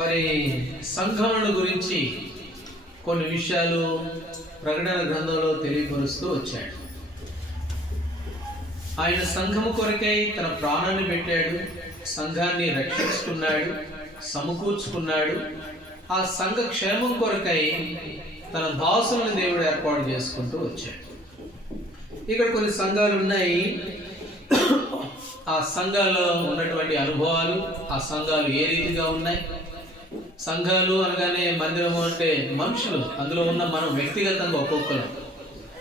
మరి సంఘముల గురించి కొన్ని విషయాలు ప్రకటన గ్రంథంలో తెలియపరుస్తూ వచ్చాడు. ఆయన సంఘము కొరకై తన ప్రాణాన్ని పెట్టాడు, సంఘాన్ని రక్షించుకున్నాడు, సమకూర్చుకున్నాడు. ఆ సంఘ క్షేమం కొరకై తన దాసులను దేవుడు ఏర్పాటు చేసుకుంటూ వచ్చాడు. ఇక్కడ కొన్ని సంఘాలు ఉన్నాయి. ఆ సంఘాల్లో ఉన్నటువంటి అనుభవాలు, ఆ సంఘాలు ఏ రీతిగా ఉన్నాయి. సంఘాలు అనగానే మందిరము అంటే మనుషులు, అందులో ఉన్న మనం వ్యక్తిగతంగా ఒక్కొక్కరు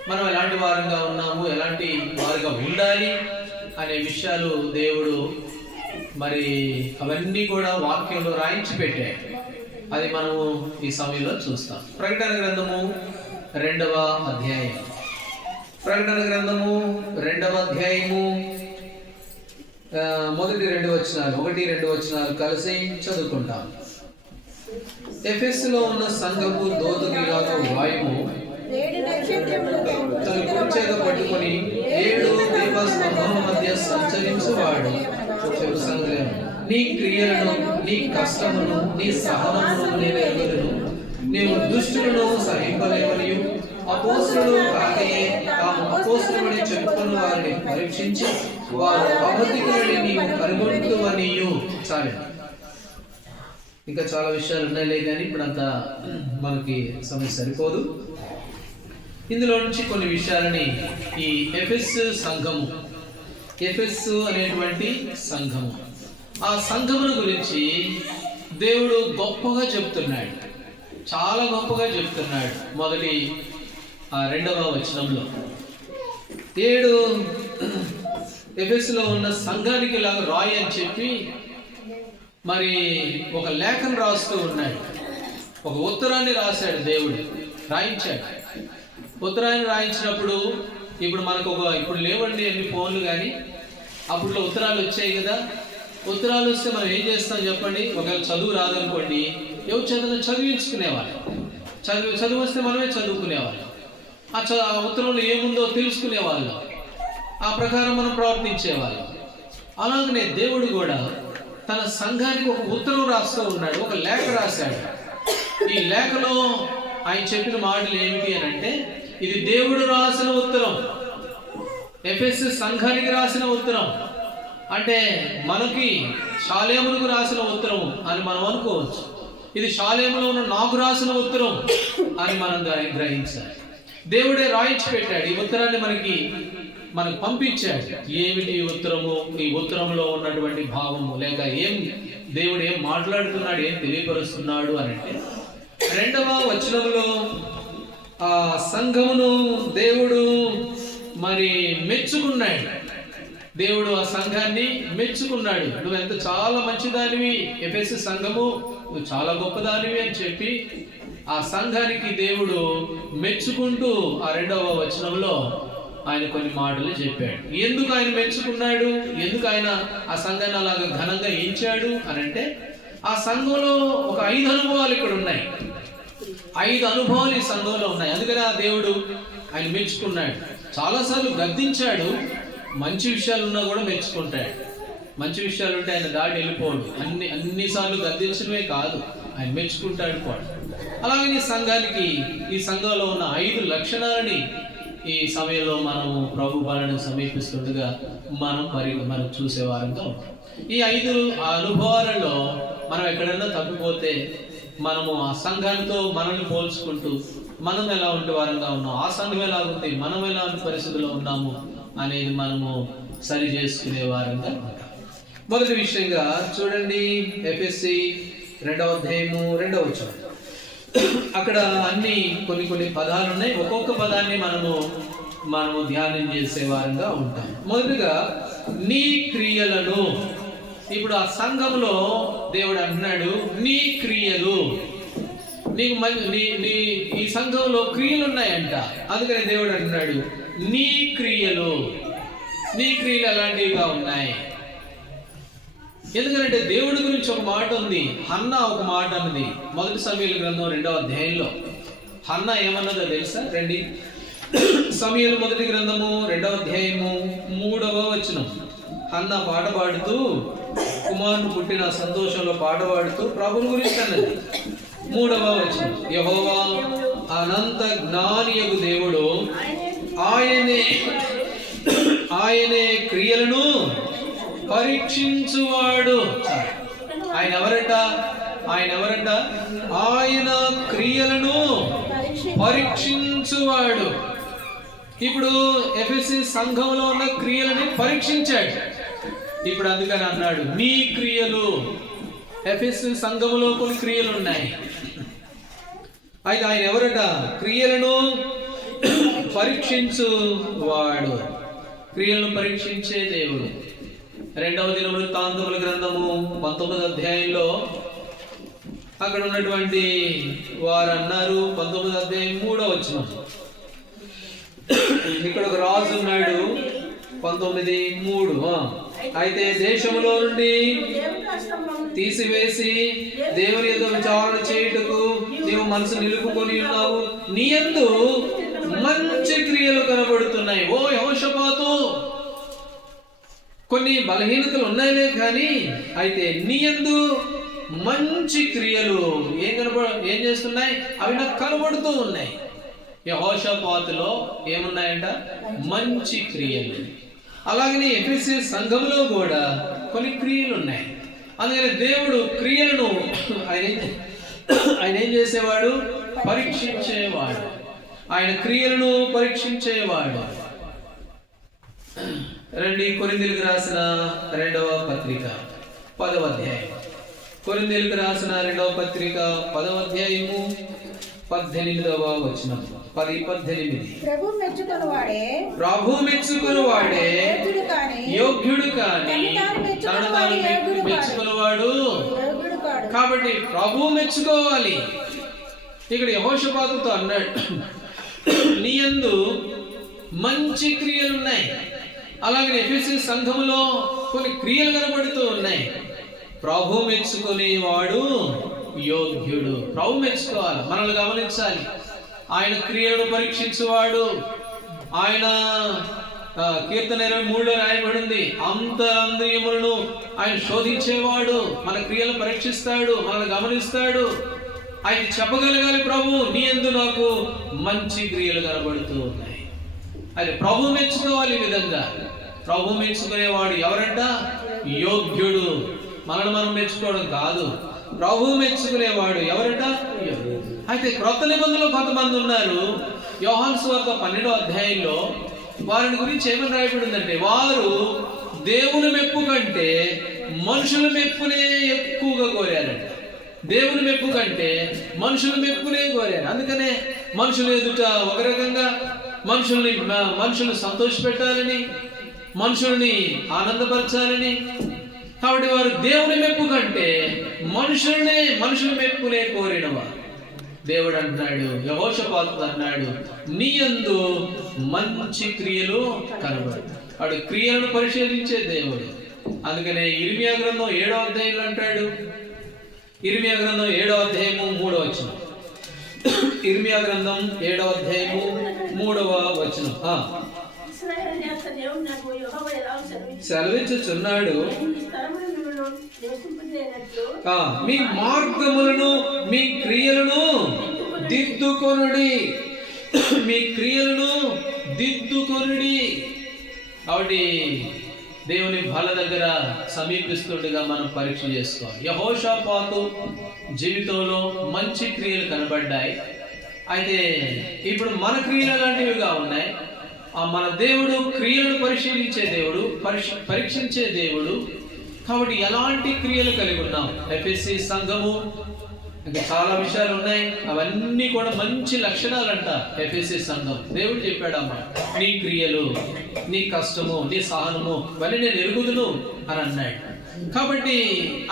మనం ఎలాంటి వారంగా ఉన్నాము, ఎలాంటి వారుగా ఉండాలి అనే విషయాలు దేవుడు మరి అవన్నీ కూడా వాక్యంలో రాయించి పెట్టాడు. అది మనము ఈ సమయంలో చూస్తాం. ప్రకటన గ్రంథము 2వ అధ్యాయం. ప్రకటన గ్రంథము 2వ అధ్యాయము మొదటి 2 వచనాలు, 1-2 వచనాలు కలిసి చదువుకుంటాం. ఎఫెసులో ఉన్న సంఘము దూతకిలాగా వాయువు తన కుర్చీగ పట్టుకొని 7 దీపస్తంభం మధ్య సంచరించువాడు నీ క్రియలను, నీ కష్టమును, నీ సహనమును నేను ఎరుగుదును. నీవు దుష్టులను సహింపలేవనియు అపోస్తులు కాకయే తాము అపోస్తులని చెప్పుకున్న వారిని పరీక్షించి వారు అబద్ధికులని నీవు కనుగొంటువనియు. చాలు, ఇంకా చాలా విషయాలు ఉన్నాయిలే, కానీ ఇప్పుడంతా మనకి సమయం సరిపోదు. ఇందులో నుంచి కొన్ని విషయాలని ఈ ఎఫెస్ సంఘము, ఎఫెస్ అనేటువంటి సంఘము, ఆ సంఘముల గురించి దేవుడు గొప్పగా చెప్తున్నాడు, చాలా గొప్పగా చెప్తున్నాడు. మొదటి 2వ వచనంలో 7 ఎఫెసులో ఉన్న సంఘానికి ఇలాగ రాయి అని చెప్పి మరి ఒక లేఖను రాస్తూ ఉన్నాడు. ఒక ఉత్తరాన్ని రాశాడు, దేవుడు రాయించాడు. ఉత్తరాన్ని రాయించినప్పుడు ఇప్పుడు మనకు ఇప్పుడు లేవండి అన్ని ఫోన్లు, కానీ అప్పుడు ఉత్తరాలు వచ్చాయి కదా. ఉత్తరాలు వస్తే మనం ఏం చేస్తాం చెప్పండి. ఒకవేళ చదువు రాదనుకోండి, ఎవరు చదివించుకునేవాళ్ళం. చదువు వస్తే మనమే చదువుకునేవాళ్ళం. ఆ ఉత్తరంలో ఏముందో తెలుసుకునేవాళ్ళం. ఆ ప్రకారం మనం ప్రవర్తించేవాళ్ళం. అలాగనే దేవుడు కూడా తన సంఘానికి ఒక ఉత్తరం రాస్తూ ఉన్నాడు, ఒక లేఖ రాశాడు. ఈ లేఖలో ఆయన చెప్పిన మాటలు ఏమిటి అని అంటే, ఇది దేవుడు రాసిన ఉత్తరం, ఎఫెస్ సంఘానికి రాసిన ఉత్తరం. అంటే మనకి షాలేములకు రాసిన ఉత్తరం అని మనం అనుకోవచ్చు. ఇది షాలేములో ఉన్న నాకు రాసిన ఉత్తరం అని మనం దాన్ని గ్రహించాలి. దేవుడే రాయించి పెట్టాడు ఈ ఉత్తరాన్ని, మనకు పంపించాడు. ఏమిటి ఉత్తరము, ఈ ఉత్తరంలో ఉన్నటువంటి భావము, లేక దేవుడు ఏం మాట్లాడుతున్నాడు, ఏం తెలియపరుస్తున్నాడు అని అంటే, 2వ వచనంలో ఆ సంఘమును దేవుడు మరి మెచ్చుకున్నాడు. దేవుడు ఆ సంఘాన్ని మెచ్చుకున్నాడు. నువ్వెంత చాలా మంచిదానివి ఎఫెసు సంఘము, నువ్వు చాలా గొప్పదానివి అని చెప్పి ఆ సంఘానికి దేవుడు మెచ్చుకుంటూ ఆ 2వ వచనంలో ఆయన కొన్ని మాటలు చెప్పాడు. ఎందుకు ఆయన మెచ్చుకున్నాడు, ఎందుకు ఆయన ఆ సంఘాన్ని అలాగా ఘనంగా ఎంచాడు అని అంటే, ఆ సంఘంలో ఒక 5 అనుభవాలు ఇక్కడ ఉన్నాయి. 5 అనుభవాలు ఈ సంఘంలో ఉన్నాయి. అందుకని ఆ దేవుడు ఆయన మెచ్చుకున్నాడు. చాలాసార్లు గద్దించాడు, మంచి విషయాలు ఉన్నా కూడా మెచ్చుకుంటాడు. మంచి విషయాలు ఉంటే ఆయన దాడి వెళ్ళిపోడు. అన్నిసార్లు గద్దించడమే కాదు, ఆయన మెచ్చుకుంటాడు కూడా. అలాగే ఈ సంఘంలో ఉన్న 5 లక్షణాలని ఈ సమయంలో మనము ప్రభు బాలను సమీపిస్తుండగా మనం చూసేవారంగా ఉంటాం. ఈ 5 అనుభవాలలో మనం ఎక్కడన్నా తప్పిపోతే మనము ఆ సంఘంతో మనల్ని పోల్చుకుంటూ మనం ఎలా ఉండే వారంగా ఉన్నాం, ఆ సంఘం ఎలా ఉంది, మనం ఎలాంటి పరిస్థితుల్లో ఉన్నాము అనేది మనము సరి చేసుకునే వారంగా ఉంటాం. మొదటి విషయంగా చూడండి, ఎఫెసీ 2వ అధ్యాయము 2వ వచనం. అక్కడ కొన్ని పదాలు ఉన్నాయి. ఒక్కొక్క పదాన్ని మనము ధ్యానం చేసే వారంగా ఉంటాం. మొదటిగా నీ క్రియలను. ఇప్పుడు ఆ సంఘంలో దేవుడు అంటున్నాడు, నీ క్రియలు. ఈ సంఘంలో క్రియలు ఉన్నాయంట. అందుకని దేవుడు అంటున్నాడు, నీ క్రియలు ఎలాంటివిగా ఉన్నాయి. ఎందుకంటే దేవుడి గురించి ఒక మాట ఉంది. హన్నా ఒక మాట అన్నది. మొదటి సమూయేలు గ్రంథం 2వ అధ్యాయంలో హన్నా ఏమన్నదో తెలుసా? రండి, సమూయేలు మొదటి గ్రంథము 2వ అధ్యాయము 3వ వచనం. హన్నా పాట పాడుతూ కుమారుడు పుట్టిన సంతోషంలో పాట పాడుతూ ప్రభుని గురించి అన్నది. 3వ వచనం, యెహోవా అనంత జ్ఞానియగు దేవుడు, ఆయనే క్రియలను పరీక్షించువాడు. ఆయన ఎవరంట? ఆయన క్రియలను పరీక్షించువాడు. ఇప్పుడు ఎఫెసీ సంఘంలో ఉన్న క్రియలని పరీక్షించాడు. ఇప్పుడు అందుకని అన్నాడు నీ క్రియలు. ఎఫెసీ సంఘములో కొన్ని క్రియలు ఉన్నాయి. అయితే ఆయన ఎవరట? క్రియలను పరీక్షించువాడు, క్రియలను పరీక్షించే దేవుడు. 2వ దినవృత్తాంతముల గ్రంథము 19వ అధ్యాయంలో అక్కడ ఉన్నటువంటి వారు అన్నారు, 19వ అధ్యాయం 3వ వచనం, ఇక్కడ ఒక రాజు ఉన్నాడు. 19:3, అయితే దేశంలో నుండి తీసివేసి దేవుని యందు విచారణ చేయుటకు నీవు మనసు నిలుపుకొని ఉన్నావు, నీ యందు మంచి క్రియలు కనబడుతున్నాయి. ఓ యెహోషాపాతు, కొన్ని బలహీనతలు ఉన్నాయిలే కానీ అయితే నీ యందు మంచి క్రియలు ఏం చేస్తున్నాయి? అవి నాకు కనబడుతూ ఉన్నాయి. యెహోషాపాతులో ఏమున్నాయంట? మంచి క్రియలు. అలాగనే ఎఫెసీ సంఘములో కూడా కొన్ని క్రియలు ఉన్నాయి. అందుకని దేవుడు క్రియలను ఆయన ఏం చేసేవాడు? పరీక్షించేవాడు. ఆయన క్రియలను పరీక్షించేవాడు. రండి, కొరింథీయులకు రాసిన 2వ పత్రిక 10వ అధ్యాయం. కొరింథీయులకు రాసిన 2వ పత్రిక 10వ అధ్యాయము 18వ వచనం. 10:18. ప్రభు మెచ్చుకొనువాడే యోగ్యుడు కాని తనను తాను మెచ్చుకొనువాడు. కాబట్టి ప్రభు మెచ్చుకోవాలి. ఇక్కడ యెహోషాపాతుతో అన్నాడు నీ యందు మంచి క్రియలు ఉన్నాయి. అలాగే ఎఫెసీ సంఘములో కొన్ని క్రియలు కనబడుతూ ఉన్నాయి. ప్రభు మెచ్చుకునేవాడు యోగ్యుడు. ప్రభు మెచ్చుకోవాలి, మనల్ని గమనించాలి. ఆయన క్రియలను పరీక్షించువాడు. ఆయన కీర్తన 23లో రాయబడింది, అంతరంద్రియములను ఆయన శోధించేవాడు. మన క్రియలను పరీక్షిస్తాడు, మనల్ని గమనిస్తాడు. ఆయన చెప్పగలగాలి, ప్రభు నీ యందు నాకు మంచి క్రియలు కనబడుతూ ఉన్నాయి. అది ప్రభు మెచ్చుకోవాలి. ఈ విధంగా ప్రభు మెచ్చుకునేవాడు ఎవరంట? యోగ్యుడు. మనల్ని మనం మెచ్చుకోవడం కాదు, ప్రభు మెచ్చుకునేవాడు ఎవరట? అయితే క్రొత్త నిబంధనలో కొంతమంది ఉన్నారు. యోహాను సువార్త 12వ అధ్యాయంలో వారిని గురించి ఏమని రాయబడిందంటే, వారు దేవుని మెప్పు కంటే మనుషుల మెప్పునే ఎక్కువగా కోరారంట. దేవుని మెప్పు కంటే మనుషుల మెప్పునే కోరారు. అందుకనే మనుషులు ఎదుట ఒక రకంగా మనుషుల్ని సంతోషపెట్టాలని, మనుషుల్ని ఆనందపరచాలని. కాబట్టి వారు దేవుని మెప్పు కంటే మనుషుల మెప్పునే కోరినవారు. దేవుడు అంటున్నాడు, యెహోషాపాతు అన్నాడు, నీ యందు మంచి క్రియలు కనబడు. వాడు క్రియలను పరిశీలించే దేవుడు. అందుకనే ఇర్మియా గ్రంథం 7వ అధ్యాయంలో అంటాడు, ఇర్మియా గ్రంథం 7వ అధ్యాయము 3వ వచనం. ఇర్మియా గ్రంథం 7వ అధ్యాయము 3వ వచనం. సెలవిచ్చుచున్నాడు, మీ మార్గములను మీ క్రియలను దిద్దుకొనుడి. మీ క్రియలను దిద్దుకొనుడి. కాబట్టి దేవుని బల దగ్గర సమీపిస్తుండగా మనం పరీక్ష చేసుకోవాలి. యెహోషాపాతు జీవితంలో మంచి క్రియలు కనబడ్డాయి. అయితే ఇప్పుడు మన క్రియలు అలాంటివిగా ఉన్నాయి. మన దేవుడు క్రియలను పరిశీలించే దేవుడు, పరీక్షించే దేవుడు. కాబట్టి ఎలాంటి క్రియలు కలిగి ఉన్నాం? ఎఫెసీ సంఘము ఇంకా చాలా విషయాలు ఉన్నాయి, అవన్నీ కూడా మంచి లక్షణాలంట. ఎఫెసీ సంఘం దేవుడు చెప్పాడమ్మా, నీ క్రియలు, నీ కష్టము, నీ సహనము ఇవన్నీ నేను ఎరుగుదును అని అన్నాడు. కాబట్టి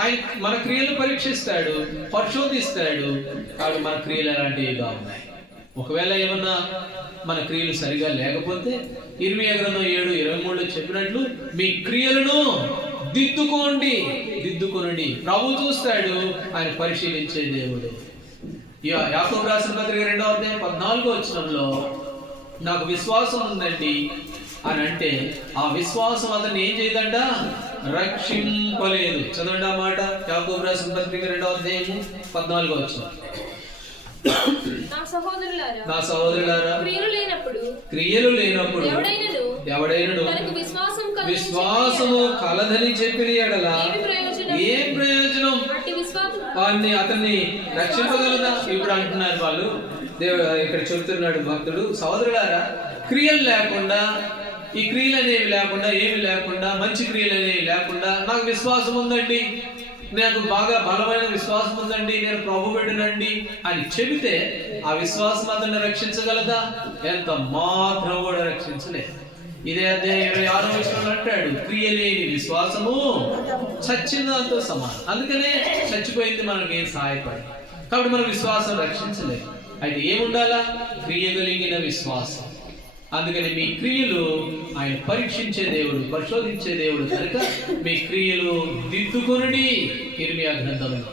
ఆయన మన క్రియలు పరీక్షిస్తాడు, పరిశోధిస్తాడు. కాబట్టి మన క్రియలు ఎలాంటివిగా ఉన్నాయి. ఒకవేళ ఏమన్నా మన క్రియలు సరిగా లేకపోతే ఇర్మియా గ్రంథం 7:23 చెప్పినట్లు మీ క్రియలను దిద్దుకోండి. ప్రభు చూస్తాడు, ఆయన పరిశీలించే దేవుడు. యాకోబు రాసిన పత్రిక 2వ అధ్యాయం 14వ వచనంలో నాకు విశ్వాసం ఉందండి అని అంటే, ఆ విశ్వాసం అతన్ని ఏం చేయదంట? రక్షింపలేదు. చదవండి ఆ మాట. యాకోబు రాసిన పత్రిక 2వ అధ్యాయము 14వ వచనం. నా సహోదరులారా, క్రియలు లేనప్పుడు ఎవడైనను విశ్వాసము కలదని చెప్పిన ఎడల ఏం ప్రయోజనం? అతన్ని రక్షింపగలదా? ఇప్పుడు అంటున్నారు వాళ్ళు. ఇక్కడ చెబుతున్నాడు భక్తుడు, సహోదరులారా, క్రియలు లేకుండా, ఈ క్రియలు అనేవి లేకుండా, ఏమి లేకుండా, మంచి క్రియలు అనేవి లేకుండా నాకు విశ్వాసం ఉందండి, నాకు బాగా బలమైన విశ్వాసం ఉందండి, నేను ప్రభు బిడ్డనండి అని చెబితే ఆ విశ్వాసం అతన్ని రక్షించగలదా? ఎంత మాత్రం కూడా రక్షించలేదు. ఇదే అధ్యాయం 26వ వచనంలో అంటాడు, క్రియ లేని విశ్వాసము చచ్చిన దాంతో సమానం. అందుకనే చచ్చిపోయింది మనకి ఏం సహాయపడదు. కాబట్టి మన విశ్వాసం రక్షించలేదు. అయితే ఏముండాలా? క్రియ కలిగిన విశ్వాసం. అందుకని మీ క్రియలు ఆయన పరీక్షించే దేవుడు, పరిశోధించే దేవుడు కనుక మీ క్రియలు దిద్దుకొనుడి. ఇర్మియా గ్రంథంలో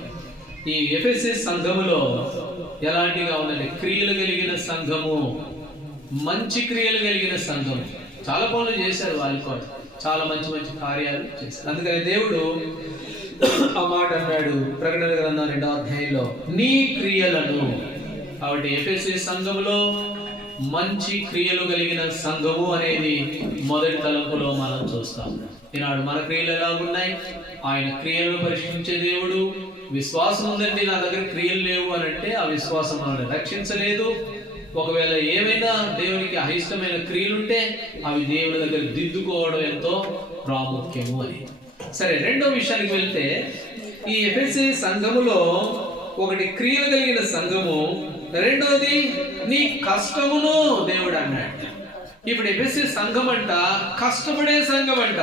ఈ ఎఫెసీ సంఘములో ఎలాంటిగా ఉందంటే క్రియలు కలిగిన సంఘము, మంచి క్రియలు కలిగిన సంఘము. చాలా పనులు చేశారు వాళ్ళు కూడా, చాలా మంచి మంచి కార్యాలు చేశారు. అందుకని దేవుడు ఆ మాట అన్నాడు ప్రకటన గ్రంథం 2వ అధ్యాయంలో, నీ క్రియలను. కాబట్టి ఎఫెసీ సంఘములో మంచి క్రియలు కలిగిన సంఘము అనేది మొదటి తలంపులో మనం చూస్తాం. ఈనాడు మన క్రియలు ఎలా ఉన్నాయి? ఆయన క్రియలను పరీక్షించే దేవుడు. విశ్వాసం ఉందండి, నా దగ్గర క్రియలు లేవు అని అంటే ఆ విశ్వాసం మనల్ని రక్షించలేదు. ఒకవేళ ఏమైనా దేవునికి అయిష్టమైన క్రియలుంటే అవి దేవుని దగ్గర దిద్దుకోవడం ఎంతో ప్రాముఖ్యము అని. సరే, రెండో విషయానికి వెళ్తే, ఈ ఎఫెసీ సంఘములో ఒకటి క్రియలు కలిగిన సంఘము, రెండోది నీ కష్టమును దేవుడు అన్నాడు. ఇప్పుడు ఎఫెసీ సంఘం అంట కష్టపడే సంఘం అంట.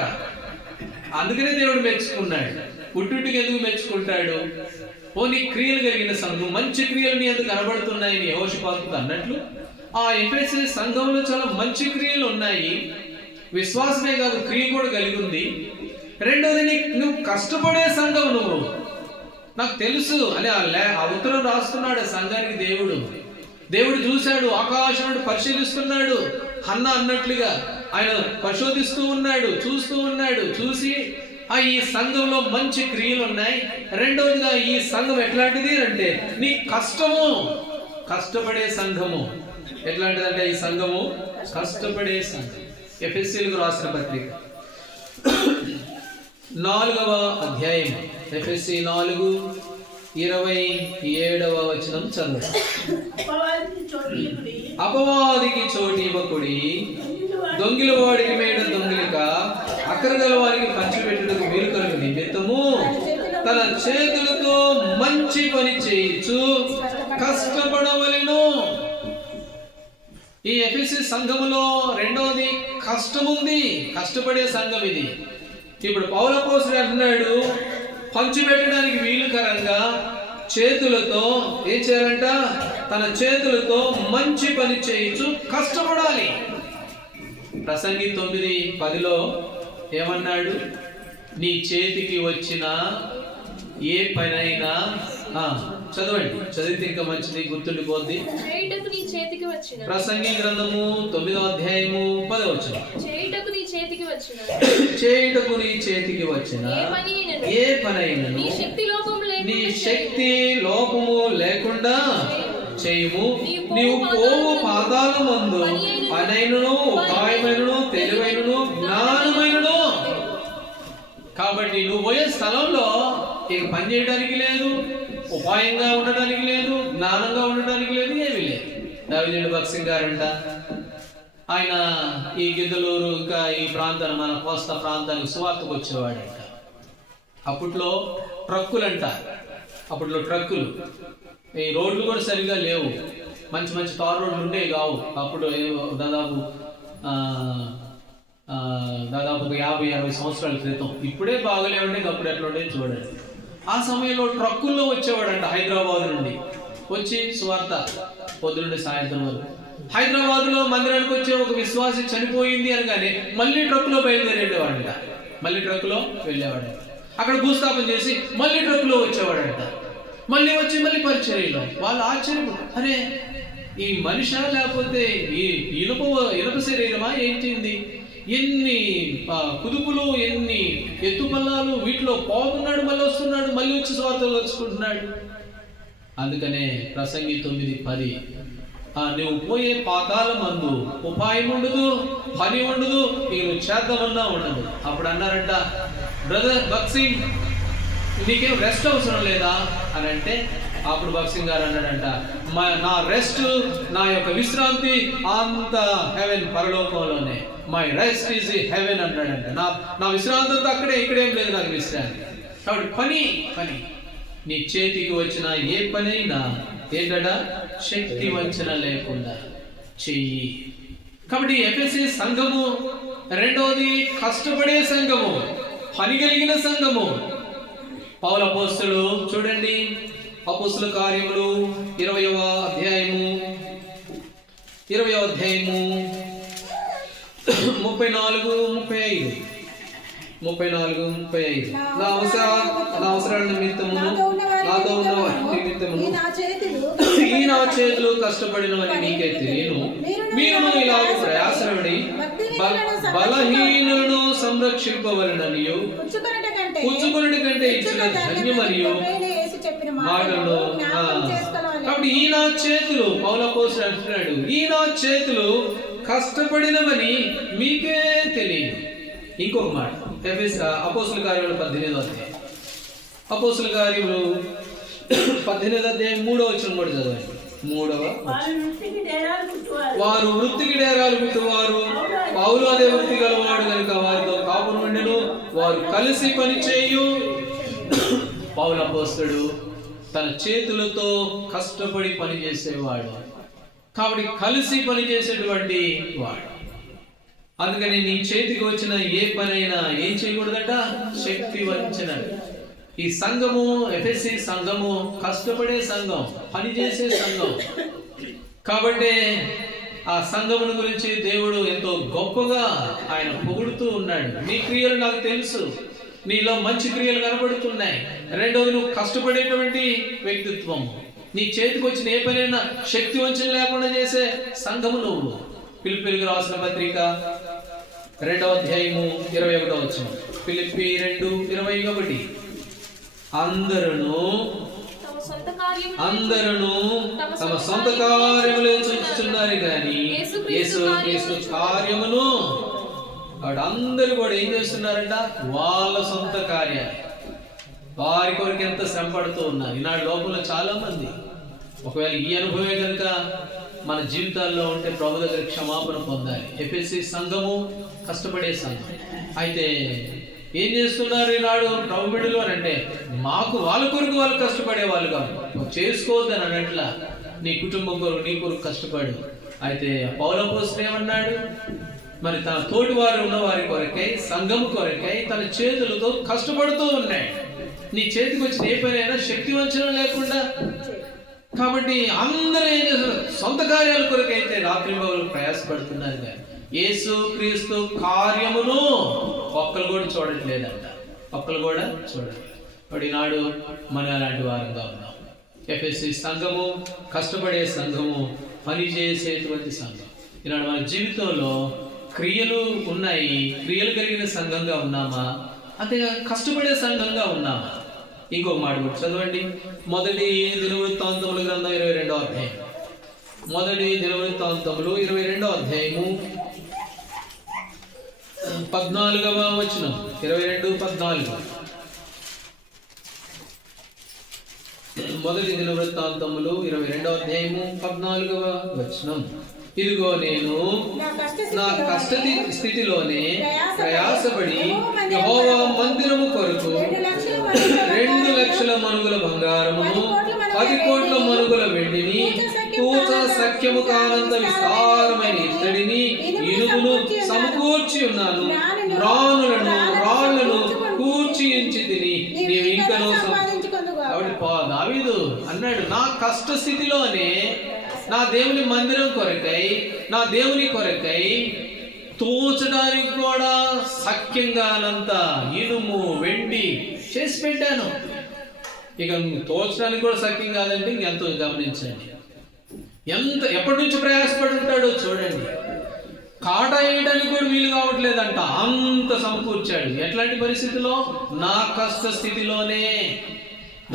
అందుకనే దేవుడు మెచ్చుకున్నాడు. పుట్టుటికి ఎందుకు మెచ్చుకుంటాడు? ఓ నీ క్రియలు కలిగిన సంఘం, మంచి క్రియలు నీ ఎందుకు కనబడుతున్నాయి నీ యెహోషాపాతు అన్నట్లు ఆ ఎఫెసీ సంఘంలో చాలా మంచి క్రియలు ఉన్నాయి. విశ్వాసమే కాదు, క్రియ కూడా కలిగి ఉంది. రెండోది నువ్వు కష్టపడే సంఘం. నువ్వు నాకు తెలుసు అని ఆ ఉత్తరం రాస్తున్నాడు సంఘానికి దేవుడు చూశాడు, ఆకాశం పరిశీలిస్తున్నాడు. హన్నా అన్నట్లుగా ఆయన పరిశోధిస్తూ ఉన్నాడు, చూస్తూ ఉన్నాడు. చూసి ఈ సంఘంలో మంచి క్రియలు ఉన్నాయి. రెండవదిగా ఈ సంఘం ఎట్లాంటిది అంటే నీ కష్టపడే సంఘము. ఎట్లాంటిదంటే ఈ సంఘము కష్టపడే సంఘం. ఎఫెసీలకు రాసిన పత్రిక 4వ అధ్యాయం, ఎఫెసీ 4:27వ వచనం చదువు. అపవాదికి చోటు ఇవ్వకుడి, దొంగిల వాడికి మేడ దొంగిలిక, అక్కరగల వారికి పంచిపెట్టుటకు వీలు కలుగు నిమిత్తము తన చేతులతో మంచి పని చేయించు కష్టపడవలెను. ఈ ఎఫెసీ సంఘములో రెండోది కష్టముంది, కష్టపడే సంఘం ఇది. ఇప్పుడు పౌలు అపోస్తలుడు అంటున్నాడు, పంచిపెట్టడానికి వీలుకరంగా చేతులతో ఏం చేయాలంట? తన చేతులతో మంచి పని చేయించు కష్టపడాలి. ప్రసంగి 9:10లో ఏమన్నాడు? నీ చేతికి వచ్చిన ఏ పనైనా చదవండి, చదివితే ఇంకా మంచిది, గుర్తుండిపోద్ది. ప్రసంగి గ్రంథము 9వ అధ్యాయము 10వ వచనం. చేయుటకు నీ చేతికి వచ్చిన ఏ పనైనా నీ శక్తి లోపము లేకుండా చేయము. నీవు పోవు పాదాల మందు పనైనను, ఉపాయమైనను, తెలివైనను, జ్ఞానమైనను. కాబట్టి నువ్వు పోయే స్థలంలో ఇక పని చేయడానికి లేదు, ఉపాయంగా ఉండడానికి లేదు, జ్ఞానంగా ఉండడానికి లేదు, ఏమీ లేదు. దావిదేడు భక్సింగ్ గారంట, ఆయన ఈ గిద్దలూరు ఇంకా ఈ ప్రాంతాన్ని, మన కోస్తా ప్రాంతానికి సువార్తకు వచ్చేవాడంట. అప్పట్లో ట్రక్కులంట, అప్పట్లో ట్రక్కులు, ఈ రోడ్లు కూడా సరిగా లేవు, మంచి మంచి తార్ రోడ్లు ఉండేవి కావు. అప్పుడు దాదాపు 50-60 సంవత్సరాల క్రితం. ఇప్పుడే బాగలేవండి, అప్పుడు ఎట్లా ఉండేది చూడండి. ఆ సమయంలో ట్రక్కుల్లో వచ్చేవాడంట హైదరాబాద్ నుండి. వచ్చి సువార్త పొద్దునుండి సాయంత్రం వరకు. హైదరాబాద్లో మందిరానికి వచ్చే ఒక విశ్వాసి చనిపోయింది అనగానే మళ్ళీ ట్రక్కులో బయలుదేరేవాడంట, మళ్ళీ ట్రక్కులో వెళ్ళేవాడంట. అక్కడ భూస్థాపన చేసి మళ్ళీ ట్రక్కులో వచ్చేవాడంట. మళ్ళీ వచ్చి మళ్ళీ పరిచర్యలో. వాళ్ళు ఆశ్చర్యం, అరే ఈ మనిషా లేకపోతే ఈ ఇనుప శరీరమా ఏంటింది? ఎన్ని కుదుపులు, ఎన్ని ఎత్తుపల్లాలు, వీటిలో పోతున్నాడు, మళ్ళీ వస్తున్నాడు, మళ్ళీ వచ్చి స్వార్థలు వచ్చుకుంటున్నాడు. అందుకనే ప్రసంగి 9:10, నువ్వు పోయే పాతాల మందు ఉపాయం ఉండదు, పని ఉండదు, ఇక నువ్వు చేద్దామన్నా ఉండదు. అప్పుడు అన్నారంట, బ్రదర్ భక్సింగ్, నీకేం రెస్ట్ అవసరం లేదా అని అంటే, అప్పుడు భక్సింగ్ గారు అన్నాడంట, నా రెస్ట్, నా యొక్క విశ్రాంతి అంత హెవెన్, పరలోకంలోనే. మై రెస్ట్ ఈజ్ హెవెన్ అన్నాడంట. నా విశ్రాంతి అంతా అక్కడే, ఇక్కడేం లేదు నాకు విశ్రాంతి. కాబట్టి పని నీ చేతికి వచ్చిన ఏ పనైనా ఏంటట, శక్తి వంచన లేకుండా చెయ్యి. కాబట్టి ఎఫెసీ సంఘము రెండవది కష్టపడే సంఘము, పని కలిగిన సంఘము. పౌలు అపోస్తలుడు చూడండి, అపోస్తల కార్యములు 20వ అధ్యాయము 34-35. నా అవసరాల నిమిత్తము, నాతో ఉన్న వారి నిమిత్తము ఈ నా చేతులు కష్టపడినవని మీకే తెలియను. మీరును ఇలాగ ప్రయాసపడి బలహీనులను సంరక్షింపవలననియు పుచ్చుకొనుట కంటే ఇచ్చిన ధన్యమనియు మాటలు. కాబట్టి ఈ నా చేతులు, పౌలు అపోస్తలుడు అంటున్నాడు, ఈ నా చేతులు కష్టపడినవని మీకే తెలియదు. ఇంకొక మాట, అపోస్తల కార్యములు 18వ అధ్యాయం, అపోస్తల కార్యములు 18వ అధ్యాయం 3వ వచనం కూడా చదవండి. 3వ వారు వృత్తికి డేరాలు కుట్టువారు, పౌలు అదే వృత్తి గలవాడు కనుక వారితో కాపురం ఉండెను. వారు కలిసి పని చేయు. పౌలు అపోస్తలుడు తన చేతులతో కష్టపడి పని చేసేవాడు, కాబట్టి కలిసి పని చేసేటువంటి వాడు. అందుకని నీ చేతికి వచ్చిన ఏ పనైనా ఏం చేయకూడదట, శక్తి వంచన. ఈ సంఘము, ఎఫెసీ సంఘము కష్టపడే సంఘం, పనిచేసే సంఘం. కాబట్టి ఆ సంఘమును గురించి దేవుడు ఎంతో గొప్పగా ఆయన పొగుడుతూ ఉన్నాడు. నీ క్రియలు నాకు తెలుసు, నీలో మంచి క్రియలు కనబడుతున్నాయి. రెండవది, నువ్వు కష్టపడేటువంటి వ్యక్తిత్వం. నీ చేతికి వచ్చిన ఏ పనైనా శక్తి వంచన లేకుండా చేసే సంఘము నువ్వు. ఫిలిప్పీలకు రాసిన పత్రిక 2వ అధ్యాయము 21వ వచనం. ఫిలిప్పీ 2:21. అందరూ తమ సొంత కార్యములు చూస్తున్నారు కానీ యేసు కార్యమును, అందరూ కూడా ఏం చేస్తున్నారంట, వాళ్ళ సొంత కార్యాలు, వారి కొరకు ఎంత శ్రమ పడుతూ ఉన్నారు. ఈనాడు లోపల చాలా మంది ఒకవేళ ఈ అనుభవమే కనుక మన జీవితాల్లో ఉంటే ప్రభు దగ్గర క్షమాపణ పొందాలి. ఎఫెసీ సంఘము కష్టపడే సంఘం. అయితే ఏం చేస్తున్నారు ఈనాడు ప్రభు బిడ్డలు అని అంటే, మాకు వాళ్ళ కొరకు వాళ్ళు కష్టపడే వాళ్ళు కాదు, చేసుకోవద్దని అన్నట్ల నీ కుటుంబం కొరకు, నీ కొరకు కష్టపడు. అయితే పౌలు అపోస్తలుడు ఏమన్నాడు, మరి తన తోటి వారు ఉన్న వారి కొరకై, సంఘము కొరకై తన చేతులతో కష్టపడుతూ ఉన్నాడు. నీ చేతికి వచ్చిన ఏ పనైనా శక్తి వంచన లేకుండా. కాబట్టి అందరూ ఏం చేస్తున్నారు, సొంత కార్యాల కొరకైతే రాత్రింబవళ్ళు ప్రయాసపడుతున్నారు కానీ యేసు క్రీస్తు కార్యమును ఒక్కరు కూడా చూడట్లేదంట, ఒక్కరు కూడా చూడట్లేదు. ఇప్పుడు ఈనాడు మనం అలాంటి వారంగా ఉన్నాం. ఎఫెసీ సంఘము కష్టపడే సంఘము, పని చేసేటువంటి సంఘం. ఈనాడు మన జీవితంలో క్రియలు ఉన్నాయి, క్రియలు కలిగిన సంఘంగా ఉన్నామా, అంతేగా కష్టపడే సంఘంగా ఉన్నామా? ఇంకొక మాట కూడా చదవండి. మొదటి దినవృత్తాంతముల గ్రంథం 22వ అధ్యాయం. మొదటి దినవృత్తాంతములు 22వ అధ్యాయము 14వ వచనం. 22:14. మొదటి దినవృత్తాంతములు 22వ అధ్యాయము 14వ వచనం. ఇదిగో నేను నా కష్ట స్థితిలోనే ప్రయాసపడి యెహోవా మందిరము కొరకు 2 లక్షల మనుగుల బంగారమును 10 కోట్ల మనుగుల వెండిని తూచ సఖ్యము కానంత విస్తారమైన ఇత్తడిని ఇనుమును సమకూర్చి ఉన్నాను. రాళ్లను కూర్చి ఉంచి తిని నీవు ఇంకనూ. దావీదు అన్నాడు, నా కష్ట స్థితిలోనే నా దేవుని మందిరం కొరకై, నా దేవుని కొరకై తోచడానికి కూడా సఖ్యంగానంత ఇనుము వెండి చేసి పెట్టాను. ఇక తోచడానికి కూడా సఖ్యం కాదంటే ఇంకెంతో గమనించండి. ఎప్పటి నుంచి ప్రయాసపడి ఉంటాడో చూడండి. కాట వేయడానికి కూడా వీలు కావట్లేదంట, అంత సమకూర్చాడు. ఎట్లాంటి పరిస్థితిలో? నా కష్ట స్థితిలోనే.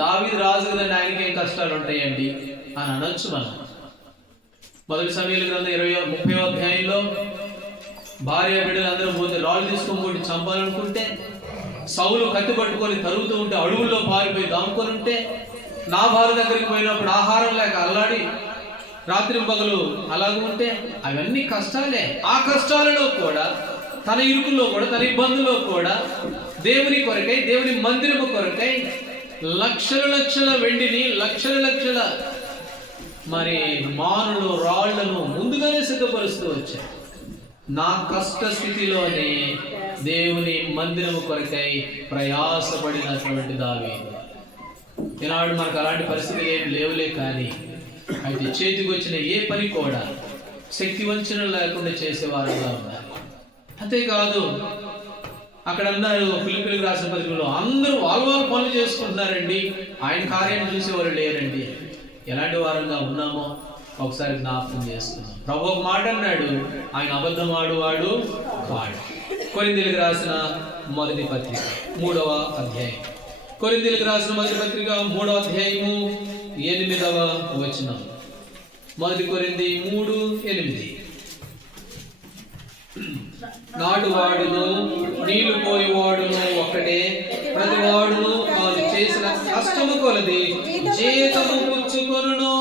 దావీదు రాజు కదండి, ఆయనకేం కష్టాలు ఉంటాయండి అని అనొచ్చు మనం. మొదటి సమూయేలు గ్రంథం 30వ అధ్యాయంలో భార్య బిడ్డలు అందరూ పోతే రాళ్ళు తీసుకొని పోటీ చంపాలనుకుంటే, సౌలు కత్తి పట్టుకొని తరుగుతూ ఉంటే, అడవుల్లో పారిపోయి దాముకొని ఉంటే, నా భార్య దగ్గరికి పోయినప్పుడు ఆహారం లేక అల్లాడి రాత్రి పగలు అలాగ ఉంటే, అవన్నీ కష్టాలే. ఆ కష్టాలలో కూడా, తన ఇరుకుల్లో కూడా, తన ఇబ్బందుల్లో కూడా దేవుని కొరకై, దేవుని మందిరము కొరకై లక్షల లక్షల వెండిని, లక్షల లక్షల మరి మానులు, రాళ్లను ముందుగానే సిద్ధపరుస్తూ వచ్చాడు. నా కష్ట స్థితిలోనే దేవుని మందిరము కొరకై ప్రయాసపడినటువంటి దావీదు. ఈనాడు మనకు అలాంటి పరిస్థితులు ఏమి లేవులే, కానీ అయితే చేతికి వచ్చిన ఏ పని కూడా శక్తి వంచన లేకుండా చేసేవారుగా ఉన్నారు. అంతేకాదు, అక్కడ అన్నారు ఫిలిప్పీయులకు రాసిన పత్రికలో, అందరూ వాళ్ళ పనులు చేసుకుంటున్నారండి, ఆయన కార్యాన్ని చూసేవారు లేరండి. ఎలాంటి వారంగా ఉన్నామో ఒకసారి జ్ఞాపకం చేసుకున్నాం. ప్రభు ఒక మాట అన్నాడు, ఆయన అబద్ధం ఆడువాడు కాడు. కొరింథీయులకు రాసిన మొదటి పత్రిక 3వ అధ్యాయం. కొరింథీయులకు రాసిన మొదటి పత్రిక 3వ అధ్యాయము 8వ వచనం. మొదటి కొరింథీ 3:8. నాటువాడును నీళ్లు పోయేవాడును ఒక్కటే, ప్రతివాడును తాను చేసిన కష్టము కొలది జీతము పుచ్చుకొనును.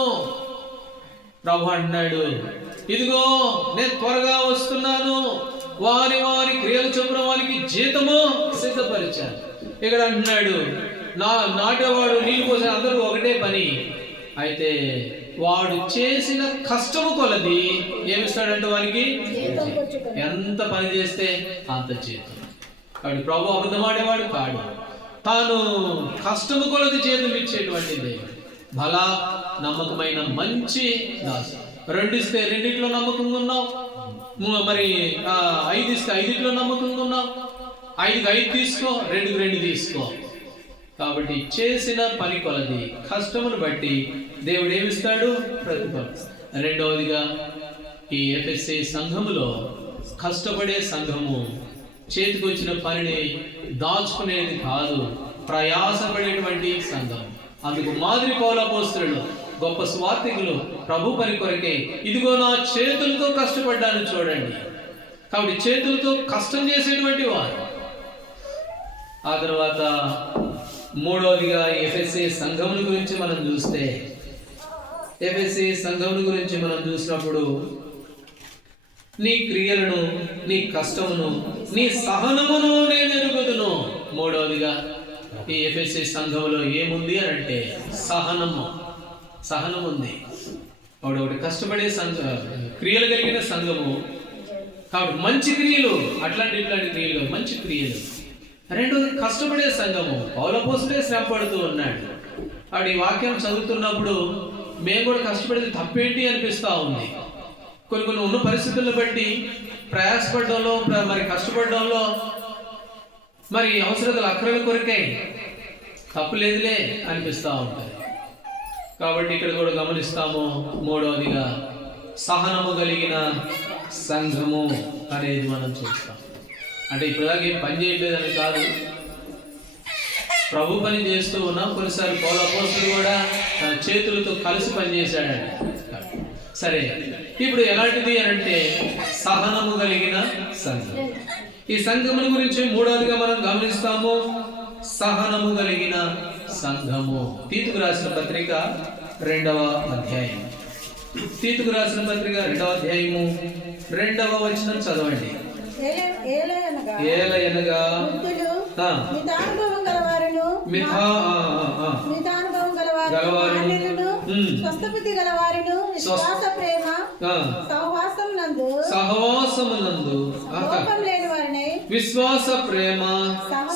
ప్రభు అంటున్నాడు, ఇదిగో నేను త్వరగా వస్తున్నాను, వారి వారి క్రియలు చొప్పున వారికి జీతము సిద్ధపరిచాను. ఇక్కడ అంటున్నాడు, నాటేవాడు నీళ్ళు పోసే అందరూ ఒకటే పని, అయితే వాడు చేసిన కష్టము కొలది ఏమిస్తాడంటే వానికి ఎంత పని చేస్తే అంత జీతం. కాబట్టి ప్రభు అబద్ధమాడేవాడు కాడు, తాను కష్టము కొలది జీతం ఇచ్చేటువంటి దేవుడు. బలా నమ్మకమైన మంచి దాసు. 2 ఇస్తే 2 నమ్మకంగా ఉన్నావు, మరి 5 ఇస్తే 5 నమ్మకంగా ఉన్నావు, 5కి 5 తీసుకో, 2కి 2 తీసుకో. కాబట్టి చేసిన పని కొలది కష్టమును బట్టి దేవుడు ఏమిస్తాడు? ప్రతిఫలం. రెండవదిగా, ఈ ఎఫెసీ సంఘములో కష్టపడే సంఘము చేతికి వచ్చిన పనిని దాచుకునేది కాదు, ప్రయాసపడేటువంటి సంఘం. అందుకు మాదిరి పౌలు అపోస్తలులు, గొప్ప స్వార్థికులు ప్రభు పని కొరకే, ఇదిగో నా చేతులతో కష్టపడ్డాను చూడండి. కాబట్టి చేతులతో కష్టం చేసేటువంటి వారు. ఆ తర్వాత మూడవదిగా ఎఫెసీ సంఘముల గురించి మనం చూస్తే, ఎఫెసీ సంఘముల గురించి మనం చూసినప్పుడు, నీ క్రియలను, నీ కష్టమును, నీ సహనమును నేను ఎరుగుదును. మూడవదిగా ఈ ఎఫెసీ సంఘములో ఏముంది అని అంటే సహనం ఉంది. ఒకటి కష్టపడే క్రియలు కలిగిన సంఘము. కాబట్టి మంచి క్రియలు, ఇట్లాంటి క్రియలు, మంచి క్రియలు. రెండోది కష్టపడే సంఘము. పౌలు అపోస్తలుడే శ్రమ పడుతూ ఉన్నాడు. ఆవిడ ఈ వాక్యం చదువుతున్నప్పుడు మేము కూడా కష్టపడేది తప్పేంటి అనిపిస్తూ ఉంది. కొన్ని ఉన్న పరిస్థితులను బట్టి ప్రయాసపడడంలో, మరి కష్టపడడంలో, మరి అవసరతలు అక్కరల కొరకై తప్పులేదులే అనిపిస్తూ ఉంటుంది. కాబట్టి ఇక్కడ కూడా గమనిస్తాము, మూడవదిగా సహనము కలిగిన సంఘము అనేది మనం చూస్తాం. అంటే ఇప్పటిదాకా ఏం పని చేయట్లేదని కాదు, ప్రభు పని చేస్తూ ఉన్నాం. కొన్నిసార్లు పౌలు అపోస్తలుడు కూడా తన చేతులతో కలిసి పనిచేశాడండి. సరే, ఇప్పుడు ఎలాంటిది అని అంటే సహనము కలిగిన సంఘం. ఈ సంఘముల గురించి మూడవదిగా మనం గమనిస్తాము, సహనము కలిగిన సంఘము. తీతుకు రాసిన పత్రిక 2వ అధ్యాయం. తీతుకు రాసిన పత్రిక 2వ అధ్యాయము 2వ వచనం చదవండి. ఏలయనగా మితానుభవం గలవారును స్వస్థబుద్ధి గలవారును విశ్వాస ప్రేమ సహవాసమునందు లోపం లేని వారిని, విశ్వాస ప్రేమ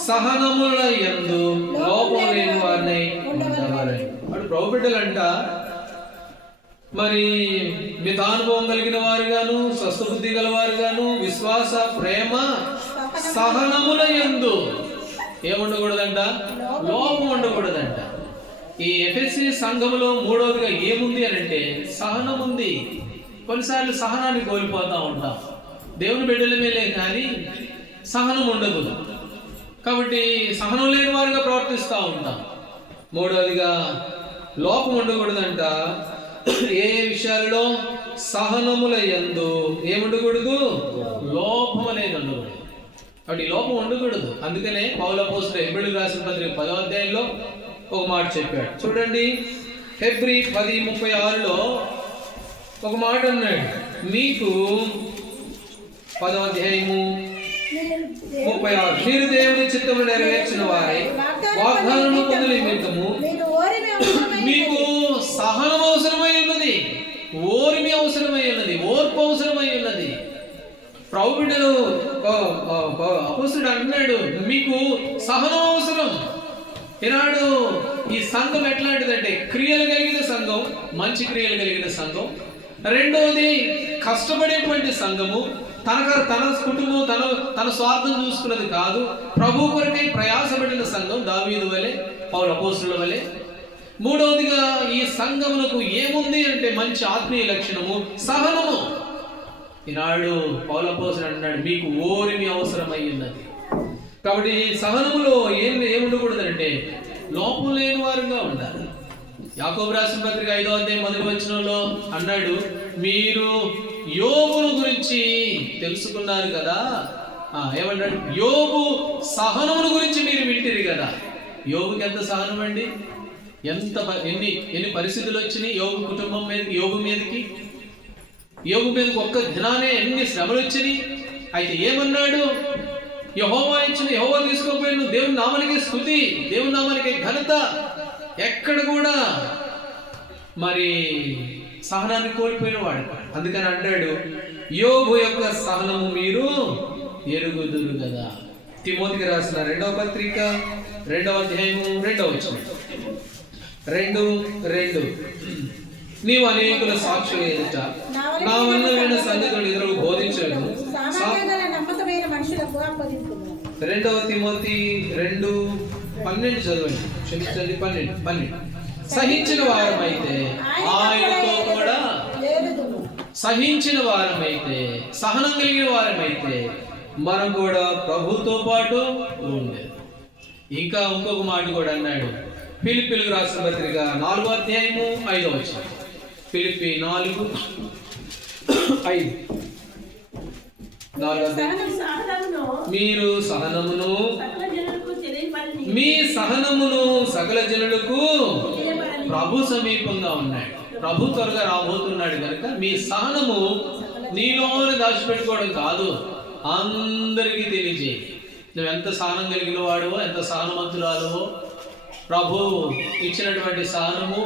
సహనముల యందు లోపం లేని వారిని ఉండవారని. అటు ప్రభు బిడ్డలంట మరి మితానుభవం కలిగిన వారుగాను, స్వస్థబుద్ధి గలవారుగాను, విశ్వాస ప్రేమ సహనముల యందు ఏముండకూడదంట? లోపం ఉండకూడదంట. ఈ ఎఫెసీ సంఘములో మూడవదిగా ఏముంది అని అంటే సహనం ఉంది. కొన్నిసార్లు సహనాన్ని కోల్పోతూ ఉంటాం. దేవుని బిడ్డల మేలే కానీ సహనం ఉండదు. కాబట్టి సహనం లేని వారుగా ప్రవర్తిస్తూ ఉంటాం. మూడవదిగా లోపం ఉండకూడదంట. ఏ విషయాలలో? సహనముల యందు ఏముండకూడదు? లోపం అనేది ఉండకూడదు. కాబట్టి లోపం ఉండకూడదు. అందుకనే పౌలు అపోస్తలుడు హెబ్రీయులకు రాసిన పత్రిక 10వ అధ్యాయంలో ఒక మాట చెప్పాడు. చూడండి, హెబ్రీ 10:36లో ఒక మాట అన్నాడు. మీకు 10వ అధ్యాయము 36, మీరు దేవుని చిత్తము నెరవేర్చిన వారై వాగ్దానము పొందిన నిమిత్తము మీకు సహనం అవసరమై ఉన్నది, ఓర్మి అవసరమై ఉన్నది, ఓర్పు అవసరమై ఉన్నది. ప్రభు బిడ్డలు అపోస్తలుడు అంటున్నాడు, మీకు సహనం అవసరం. ఈనాడు ఈ సంఘం ఎట్లాంటిదంటే క్రియలు కలిగిన సంఘం, మంచి క్రియలు కలిగిన సంఘం. రెండవది కష్టపడేటువంటి సంఘము. తన కుటుంబం తన స్వార్థం చూసుకున్నది కాదు, ప్రభు కొరకై ప్రయాసపడిన సంఘం, దావీదు వలె, పౌలు అపోస్తలుల వలె. మూడవదిగా ఈ సంఘమునకు ఏముంది అంటే మంచి ఆత్మీయ లక్షణము, సహనము. ఈనాడు పౌలు అపోస్తలుడు అంటున్నాడు, మీకు ఓర్మి అవసరమై ఉన్నది. కాబట్టి ఈ సహనములో ఏముండకూడదంటే లోపం లేని వారుగా ఉండాలి. యాకోబు రాసిన పత్రిక 5వ అధ్యాయం 1వ వచనంలో అన్నాడు, మీరు యోబును గురించి తెలుసుకున్నారు కదా. ఏమన్నాడు? యోబు సహనమును గురించి మీరు వింటిరి కదా. యోబుకి ఎంత సహనం అండి! ఎన్ని పరిస్థితులు వచ్చినాయి యోబు కుటుంబం మీదకి, యోబు మీదకి ఒక్క దినానే ఎన్ని శ్రమలు వచ్చినాయి. అయితే ఏమన్నాడు? యెహోవా ఇచ్చిన, యెహోవా తీసుకోపోయిన దేవుని నామానికి స్తుతి, దేవుని నామానికి ఘనత. ఎక్కడ కూడా మరి సహనాన్ని కోల్పోయిన వాడు. అందుకని అంటాడు, యోబు యొక్క సహనము మీరు ఎరుగుదురు కదా. తిమోతికి రాసిన 2వ పత్రిక 2వ అధ్యాయము 2వ వచనం, 2:2, నీవు అనేకుల సాక్షుల ఎదుట నా వల్ల విన్న సంగతులు ఇతరులకు బోధించను. 2వ తిమోతి 2:12 చదవండి, క్షమించండి, 12. సహించిన వారమైతే ఆయనతో కూడా, సహించిన వారమైతే, సహనం కలిగిన వారమైతే మనం కూడా ప్రభుతో పాటు ఉండేది. ఇంకా ఇంకొక మాట కూడా అన్నాడు, ఫిలిప్పీలకు రాసిన పత్రిక 4వ అధ్యాయము 5వ వచనం, ఫిలిప్పీ 4:5. మీరు సహనమును, మీ సహనమును సకల జనులకు ప్రభు సమీపంగా ఉన్నాడు. ప్రభు త్వరగా రాబోతున్నాడు కనుక మీ సహనము నీలోనే దాచిపెట్టుకోవడం కాదు, అందరికీ తెలియజేయి. నువ్వు ఎంత సహనం కలిగిన వాడువో, ఎంత సహనవంతురాలువో. ప్రభు ఇచ్చినటువంటి సహనము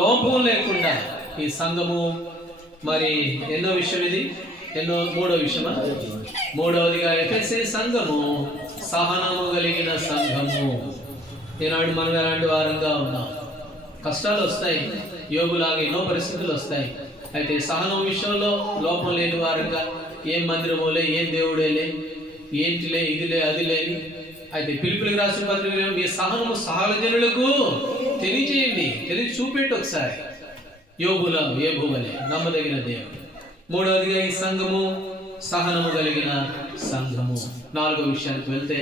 లోపం లేకుండా ఈ సంఘము మరి ఎన్నో విషయం ఇది, మూడో విషయమా? మూడవదిగా ఎఫెసీ సంఘము సహనము కలిగిన సంఘము. ఈనాడు మనం ఎలాంటి వారంగా ఉన్నాం? కష్టాలు వస్తాయి, యోగులాగా ఎన్నో పరిస్థితులు వస్తాయి. అయితే సహనం విషయంలో లోపం లేని వారంగా, ఏం మందిరమోలే, ఏం దేవుడేలే, ఏంటిలే, ఇదిలే, అది లేని. అయితే ఫిలిప్పీలకు రాసిన పత్రికలో మీ సహనము సకల జనులకు తెలియజేయండి, చూపెట్టు ఒకసారి. యోబు వలె నమ్మదగిన దేవుడు. మూడవదిగా ఈ సంఘము సహనము కలిగిన సంఘము. 4వ విషయానికి వెళ్తే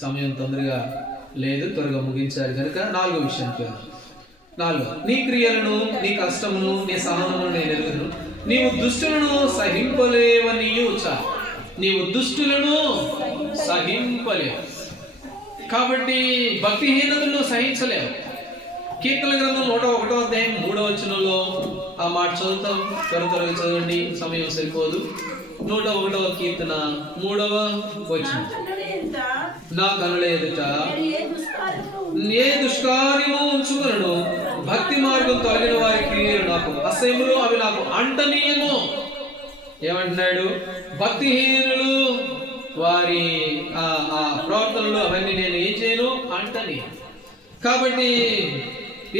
సమయం తొందరగా లేదు, త్వరగా ముగించాలి కనుక 4వ విషయానికి వెళ్తాం. 4, నీ క్రియలను, నీ కష్టమును, నీ సహనమును నేను ఎరుగుదును. నీవు దుష్టులను సహింపలేవనియు. నీవు దుష్టులను సహింపలేవు. కాబట్టి భక్తిహీనతను సహించలేవు. కీర్తన గ్రంథం 101వ అధ్యాయం 3వ వచనంలో ఆ మాట చదువుతాం. త్వరగా చదవండి, సమయం సరిపోదు. 101వ కీర్తన 3వ వచనం, నా కనుల ఎదుట ఏ దుష్కార్యము ఉంచుకొనను, భక్తి మార్గం తొలగిన వారి క్రియలు నాకు అసహ్యములు, అవి నాకు అంటనీయను. ఏమంటున్నాడు? భక్తిహీనులు వారి ఆ ప్రవర్తనలు అవన్నీ నేను ఏం చేయను అంటని. కాబట్టి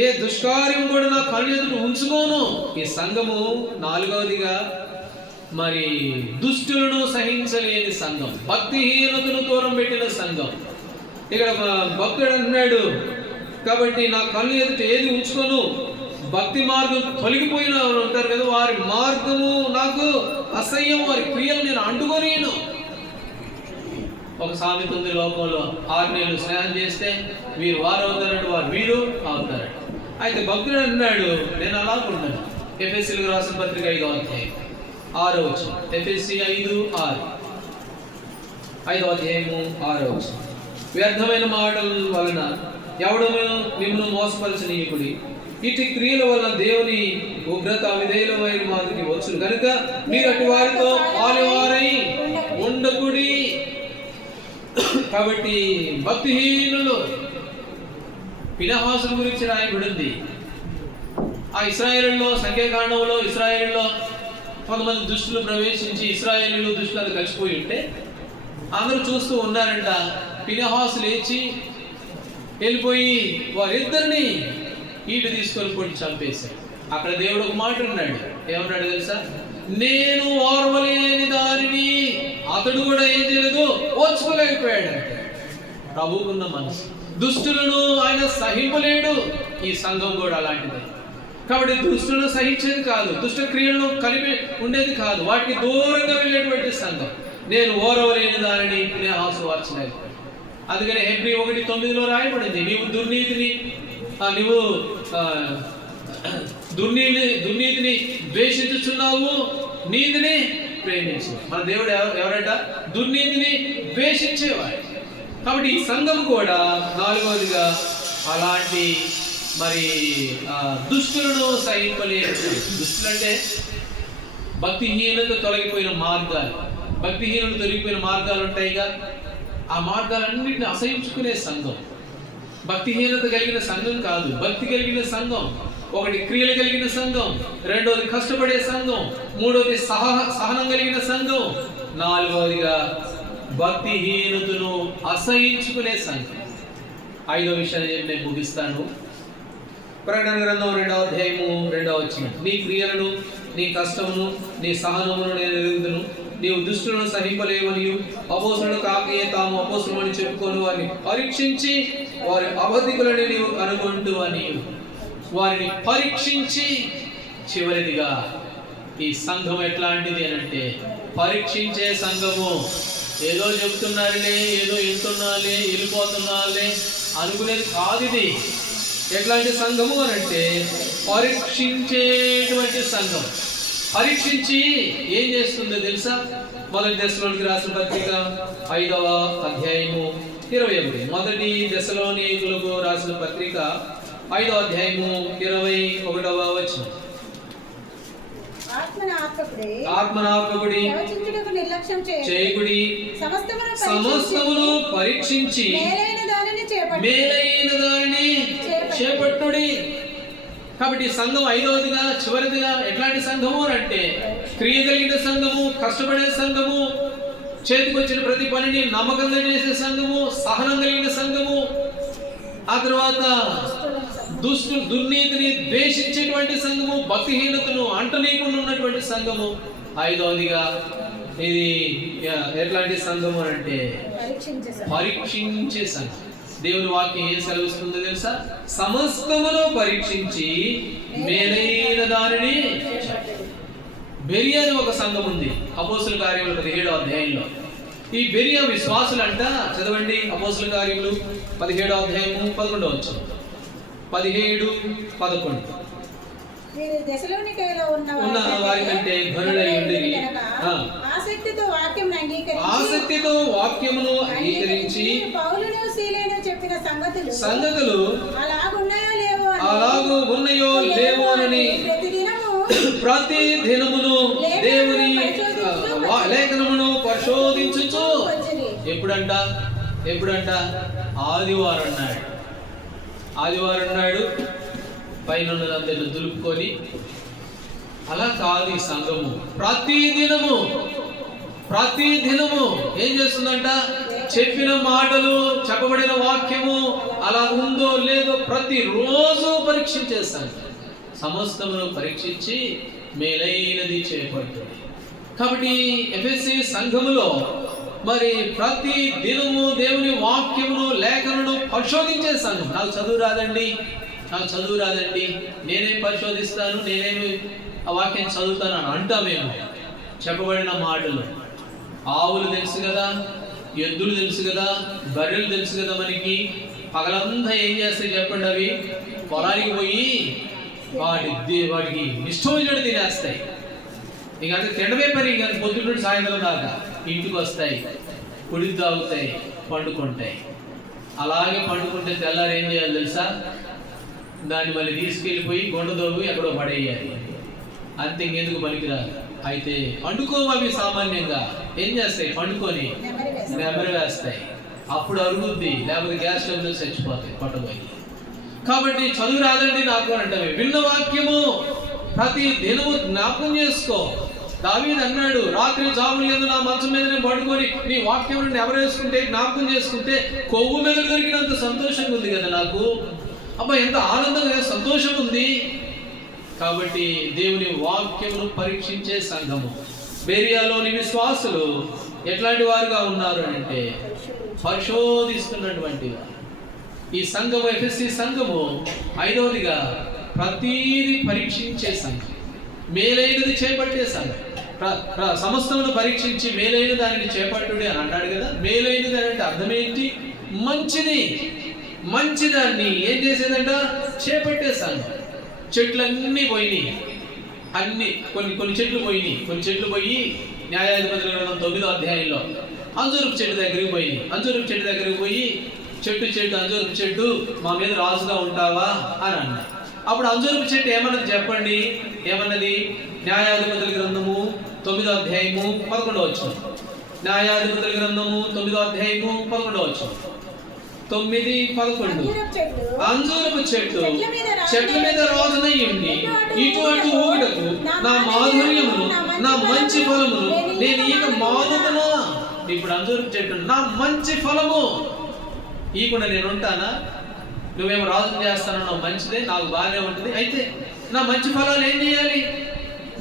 ఏ దుష్కార్యం కూడా నా కళ్ళు ఎదుట ఉంచుకోను. ఈ సంఘము 4వదిగా మరి దుష్టులను సహించలేని సంఘం, భక్తిహీనతను దూరం పెట్టిన సంఘం. ఇక్కడ భక్తుడు అంటున్నాడు, కాబట్టి నా కళ్ళు ఎదుట ఏది ఉంచుకోను, భక్తి మార్గం తొలగిపోయిన వారు ఉంటారు కదా, వారి మార్గము నాకు అసహ్యం, వారి క్రియలు నేను అంటుకోలేను. ఒక సామెత ఉంది లోకంలో, 6 నెలలు స్నేహం చేస్తే వీరు వారు అవుతారంటే వారు వీరు అవుతారంట. అయితే భక్తుడు అన్నాడు, నేను అలాగున్నాను. ఎఫెసీయులకు రాసిన పత్రిక 5వ అధ్యాయం 6వ వచనం. ఎఫెసీ 5:6, 5వ అధ్యాయము 6వ వచనం. వ్యర్థమైన మాటల వలన ఎవడము మిమ్మల్ని మోసపరచనీయకుడి, ఇటు క్రియల వలన దేవుని ఉగ్రత అవిధేయులమైన మాదిరికి వచ్చును కనుక మీరు అటు వారితో పాలువారై ఉండకుడి. కాబట్టి భక్తిహీనులు ఫినెహాసు గురించి రాయబడింది. ఆ ఇశ్రాయేలులో సంఖ్యాకాండంలో ఇశ్రాయేలులో కొంతమంది దుష్టులు ప్రవేశించి ఇశ్రాయేలు దుష్టులు కలిసిపోయి ఉంటే అందరూ చూస్తూ ఉన్నారంట. ఫినెహాసు లేచి వెళ్ళిపోయి వారిద్దరిని ఈటు తీసుకొని కొట్టి చంపేశాడు. అక్కడ దేవుడు ఒక మాట అన్నాడు, ఏమన్నాడు తెలుసా? నేను ఓర్వలేని దానిని అతడు కూడా ఏం చేయలేదు, ఓర్చుకోలేకపోయాడు. ప్రభువుకున్న మనసు, దుష్టులను ఆయన సహింపలేడు. ఈ సంఘం కూడా అలాంటిదే. కాబట్టి దుష్టులను సహించేది కాదు, దుష్ట క్రియలను కలిపి ఉండేది కాదు, వాటికి దూరంగా వెళ్ళేటువంటి సంఘం. నేను ఓర్వలేని దానిని ఫినెహాసు ఓర్చలేకపోయాడు. అందుకని హెబ్రీ 1:9 రాయబడింది, నీవు దుర్నీతిని ద్వేషించుచున్నావు, నీతిని ప్రేమించు. మన దేవుడు ఎవరట? దుర్నీతిని ద్వేషించేవాడు. కాబట్టి ఈ సంఘం కూడా 4వదిగా అలాంటి మరి దుష్టులను సహింపలేదు. దుష్టులు అంటే భక్తిహీనత తొలగిపోయిన మార్గాలు, భక్తిహీనులు తొలగిపోయిన మార్గాలు ఉంటాయిగా, ఆ మార్గాలన్నింటినీ అసహించుకునే సంఘం. భక్తిహీనత కలిగిన సంఘం కాదు, భక్తి కలిగిన సంఘం. ఒకటి క్రియలు కలిగిన సంఘం, రెండోది కష్టపడే సంఘం, మూడోది సహనం కలిగిన సంఘం, 4వదిగా భక్తిహీనతను అసహించుకునే సంఘం. 5వ విషయాన్ని చెప్పి నేను ముగిస్తాను. ప్రకటన గ్రంథం 2వ అధ్యాయము 2వ వచనం. నీ క్రియలను, నీ కష్టమును, నీ సహనమును నేను ఎరుగుదును. నీవు దుష్టులను సహింపలేవనియు అపోస్తులను కాకయే తాము అపోస్తులమని చెప్పుకొని వారిని పరీక్షించి వారి అబద్ధికులని నీవు కనుగొంటూ అని వారిని పరీక్షించి. చివరిదిగా ఈ సంఘం ఎట్లాంటిది అని అంటే పరీక్షించే సంఘము. ఏదో చెబుతున్నారులే, ఏదో వింటున్నాలే, వెళ్ళిపోతున్నాలే అనుకునేది కాదు ఇది. ఎట్లాంటి సంఘము అని అంటే పరీక్షించేటువంటి సంఘం. పరీక్షించి ఏం చేస్తుందో తెలుసా? 1 దశలోనికి రాసిన పత్రిక 5వ అధ్యాయము 21. 1 దశలోనికులకు రాసిన పత్రిక 5వ అధ్యాయము 21వ వచనం. ఆత్మనాపకుడి చేయకుడి, సమస్తమును పరీక్షించి మేలైన దానిని చేపట్టుడి. కాబట్టి సంఘం 5వదిగా చివరిదిగా ఎట్లాంటి సంఘము అంటే క్రియ కలిగిన సంఘము, కష్టపడే సంఘము, చేతికొచ్చిన ప్రతి పనిని నమ్మకంగా చేసే సంఘము, సహనం కలిగిన సంఘము, ఆ తర్వాత దుర్నీతిని ద్వేషించేటువంటి సంఘము, భక్తిహీనతను అంటనీయకుండా ఉన్నటువంటి సంఘము. 5వదిగా ఇది ఎట్లాంటి సంఘము అంటే పరీక్షించే సంఘం. దేవుని వాక్యం ఏం సెలవిస్తుందో తెలుసా? సమస్తమును పరీక్షించి మేలైన దానిని. బెరియా అని ఒక సంఘం ఉంది అపోస్తుల కార్యములు 17వ అధ్యాయంలో. ఈ బెరియా విశ్వాసులంట. చదవండి అపోస్తుల కార్యములు 17వ అధ్యాయము 11వ వచనం. 17-11. ఉన్న వారి కంటే ఘనులై ఉండిరి, ఆసక్తితో వాక్యమును అంగీకరించి సంగతులు అలాగూ ఉన్నాయో లేవోనని ప్రతి దినమును దేవుని లేఖనమును పరిశోధించుచు. ఎప్పుడంట ఆదివారం నాడు పైన ఉన్నదంతా దులుపుకొని. అలా కాదు ఈ సంఘము. ప్రతి దినము ఏం చేస్తుందంట? చెప్పిన మాటలు, చెప్పబడిన వాక్యము అలా ఉందో లేదో ప్రతిరోజు పరీక్షించేస్తాను. సమస్తమును పరీక్షించి మేలైనది చేపడుతుంది. కాబట్టి ఎఫెసీ సంఘములో మరి ప్రతి దినము దేవుని వాక్యమును, లేఖనను పరిశోధించే సంఘం. నాకు చదువు రాదండి, నాకు చదువు రాదండి, నేనేం పరిశోధిస్తాను, నేనేమి ఆ వాక్యం చదువుతాను అని అంటామేమో. చెప్పబడిన మాటలు ఆవులు తెలుసు కదా, ఎద్దులు తెలుసు కదా, బర్రెలు తెలుసు కదా మనకి. పగలంతా ఏం చేస్తాయి చెప్పండి? అవి పొలానికి పోయి వాటికి ఇష్టం వచ్చినట్టు తినేస్తాయి. ఇక అంతే తినవే పని. ఇక పొద్దున్న నుండి సాయంత్రం దాకా ఇంటికి వస్తాయి, కుడి తాగుతాయి, పండుకుంటాయి. అలాగే పండుకుంటే తెల్లారు ఏం చేయాలి తెలుసా? దాన్ని మళ్ళీ తీసుకెళ్ళిపోయి గుండదోగు ఎక్కడో పడేయాలి. అంతే, ఇంకెందుకు పనికిరాదు. అయితే పండుకోవు అవి సామాన్యంగా ఏం చేస్తాయి? పండుకొని నెమరు వేస్తాయి. అప్పుడు అరుగుద్ది, లేకపోతే గ్యాస్ ట్రబుల్ చచ్చిపోతాయి పట్టుపోయి. కాబట్టి చదువు రాదండి నాకు అంటే విన్న వాక్యము ప్రతి దినము జ్ఞాపకం చేసుకో. దావీదు అన్నాడు, రాత్రి జాములు యందు నా మంచం మీద నేను పడుకొని నీ వాక్యం నుండి ఎవరేసుకుంటే జ్ఞాపకం చేసుకుంటే కొవ్వు మీద దొరికినంత సంతోషంగా ఉంది కదా నాకు. అబ్బా, ఎంత ఆనందంగా సంతోషం ఉంది. కాబట్టి దేవుని వాక్యమును పరీక్షించే సంఘము బెరియాలోని విశ్వాసులు ఎట్లాంటి వారుగా ఉన్నారు అంటే పరిశోధిస్తున్నటువంటి వారు. ఈ సంఘము ఎఫెసీ సంఘము 5వదిగా ప్రతీది పరీక్షించే సంఘం, మేలైనది చేపట్టే సంఘం. సమస్తమును పరీక్షించి మేలైన దానిని చేపట్టుడి అని అన్నాడు కదా. మేలైనది అంటే అర్థం ఏంటి? మంచిది. మంచిదాన్ని ఏం చేసేదంట? చేపట్టే సంఘం. చెట్లన్నీ పోయినాయి, అన్ని కొన్ని చెట్లు పోయినాయి. కొన్ని చెట్లు పోయి న్యాయాధిపతుల గ్రంథం 9వ అధ్యాయంలో అంజూరపు చెట్టు దగ్గరికి పోయింది. అంజూరపు చెట్టు దగ్గరికి పోయి చెట్టు అంజూరపు చెట్టు మా మీద రాజుగా ఉంటావా అని అన్నాడు. అప్పుడు అంజూరపు చెట్టు ఏమన్నది చెప్పండి? ఏమన్నది? న్యాయాధిపతుల గ్రంథము 9వ అధ్యాయము 11వ వచనం. న్యాయాధిపతుల గ్రంథము 9వ అధ్యాయము 11వ వచనం. 9:11 అంజూరపు చెట్టు చెట్ల మీద రాజునై ఉండి ఇటు అటు ఊగుటకు నా మాధుర్యమును నా మంచి ఫలమును నేను ఈక మానుదునా. ఇప్పుడు అంజూరపు చెట్టు నా మంచి ఫలము ఈకుండా నేను ఉంటానా? నువ్వేమో రాజును చేస్తానన్నావు, మంచిదే, నాకు బాగానే ఉంటుంది. అయితే నా మంచి ఫలాలు ఏం చేయాలి?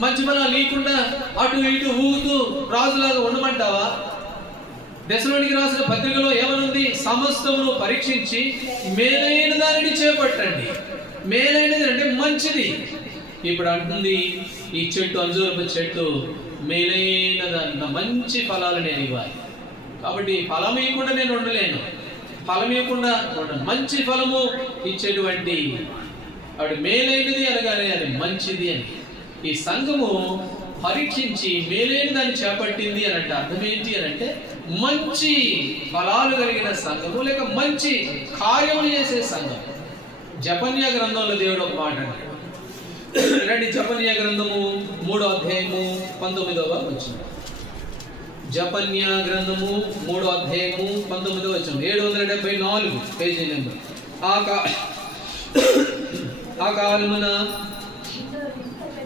మంచి ఫలాలు లేకుండా అటు ఇటు ఊగుతూ రాజులాగా ఉండమంటావా? దశలోనికి రాసిన పత్రికలో ఏమనుంది? సమస్తమును పరీక్షించి మేలైన దానిని చేపట్టండి. మేలైనది అంటే మంచిది. ఇప్పుడు అంటుంది ఈ చెట్టు, అంజూరపు చెట్టు మేలైన దాని మంచి ఫలాలు నేను ఇవ్వాలి. కాబట్టి ఫలం ఇవ్వకుండా నేను ఉండలేను, ఫలం ఇవ్వకుండా ఉండను. మంచి ఫలము ఇచ్చేటువంటి ఆవిడ మేలైనది అనగానే అది మంచిది అని. ఈ సంఘము పరీక్షించి మేలైన దాన్ని చేపట్టింది అని అంటే అర్థం ఏంటి అని అంటే మంచి ఫలాలు కలిగిన సంఘము, లేక మంచి కార్యములు చేసే సంఘం. జపన్యా గ్రంథంలో దేవుడు ఒక మాట అన్నాడు. రండి, జపన్యా గ్రంథము 3వ అధ్యాయము 19వ వచనం. జపన్యా గ్రంథము 3వ అధ్యాయము 19వ వచనం, 774 పేజీ నెంబర్. ఆ కాలమున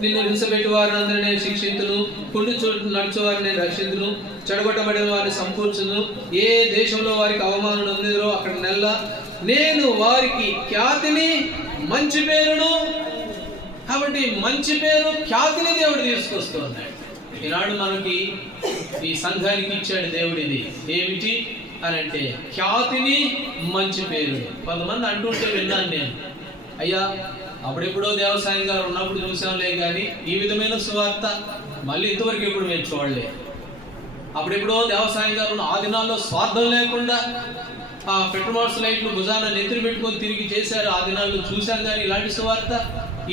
నిన్ను హింసపెట్టి వారిని అందరూ నేను శిక్షించును, కుండి చోటు నడుచు వారిని నేను రక్షించును, చెడగొట్టబడిన వారిని సంపూర్చును, ఏ దేశంలో వారికి అవమానం ఉందిరో అక్కడ నేను వారికి ఖ్యాతిని మంచి పేరును. కాబట్టి మంచి పేరు, ఖ్యాతిని దేవుడు తీసుకొస్తూ ఉన్నాడు. ఈనాడు మనకి ఈ సంఘానికి ఇచ్చాడు దేవుడు ఇది ఏమిటి అని అంటే ఖ్యాతిని మంచి పేరు. కొంతమంది అంటుంటే విన్నాను నేను, అయ్యా అప్పుడెప్పుడో దేవసాయం గారు ఉన్నప్పుడు చూసాంలే కానీ ఈ విధమైన సువార్త మళ్ళీ ఇంతవరకు ఎప్పుడు మేము చూడలేదు. అప్పుడెప్పుడో దేవసాయం గారు ఉన్న ఆ దినాల్లో స్వార్థం లేకుండా ఆ పెట్రోమార్స్ లైట్లు భుజాన నెత్తిని పెట్టుకొని తిరిగి చేశారు. ఆ దినాల్లో చూసాం కానీ ఇలాంటి సువార్త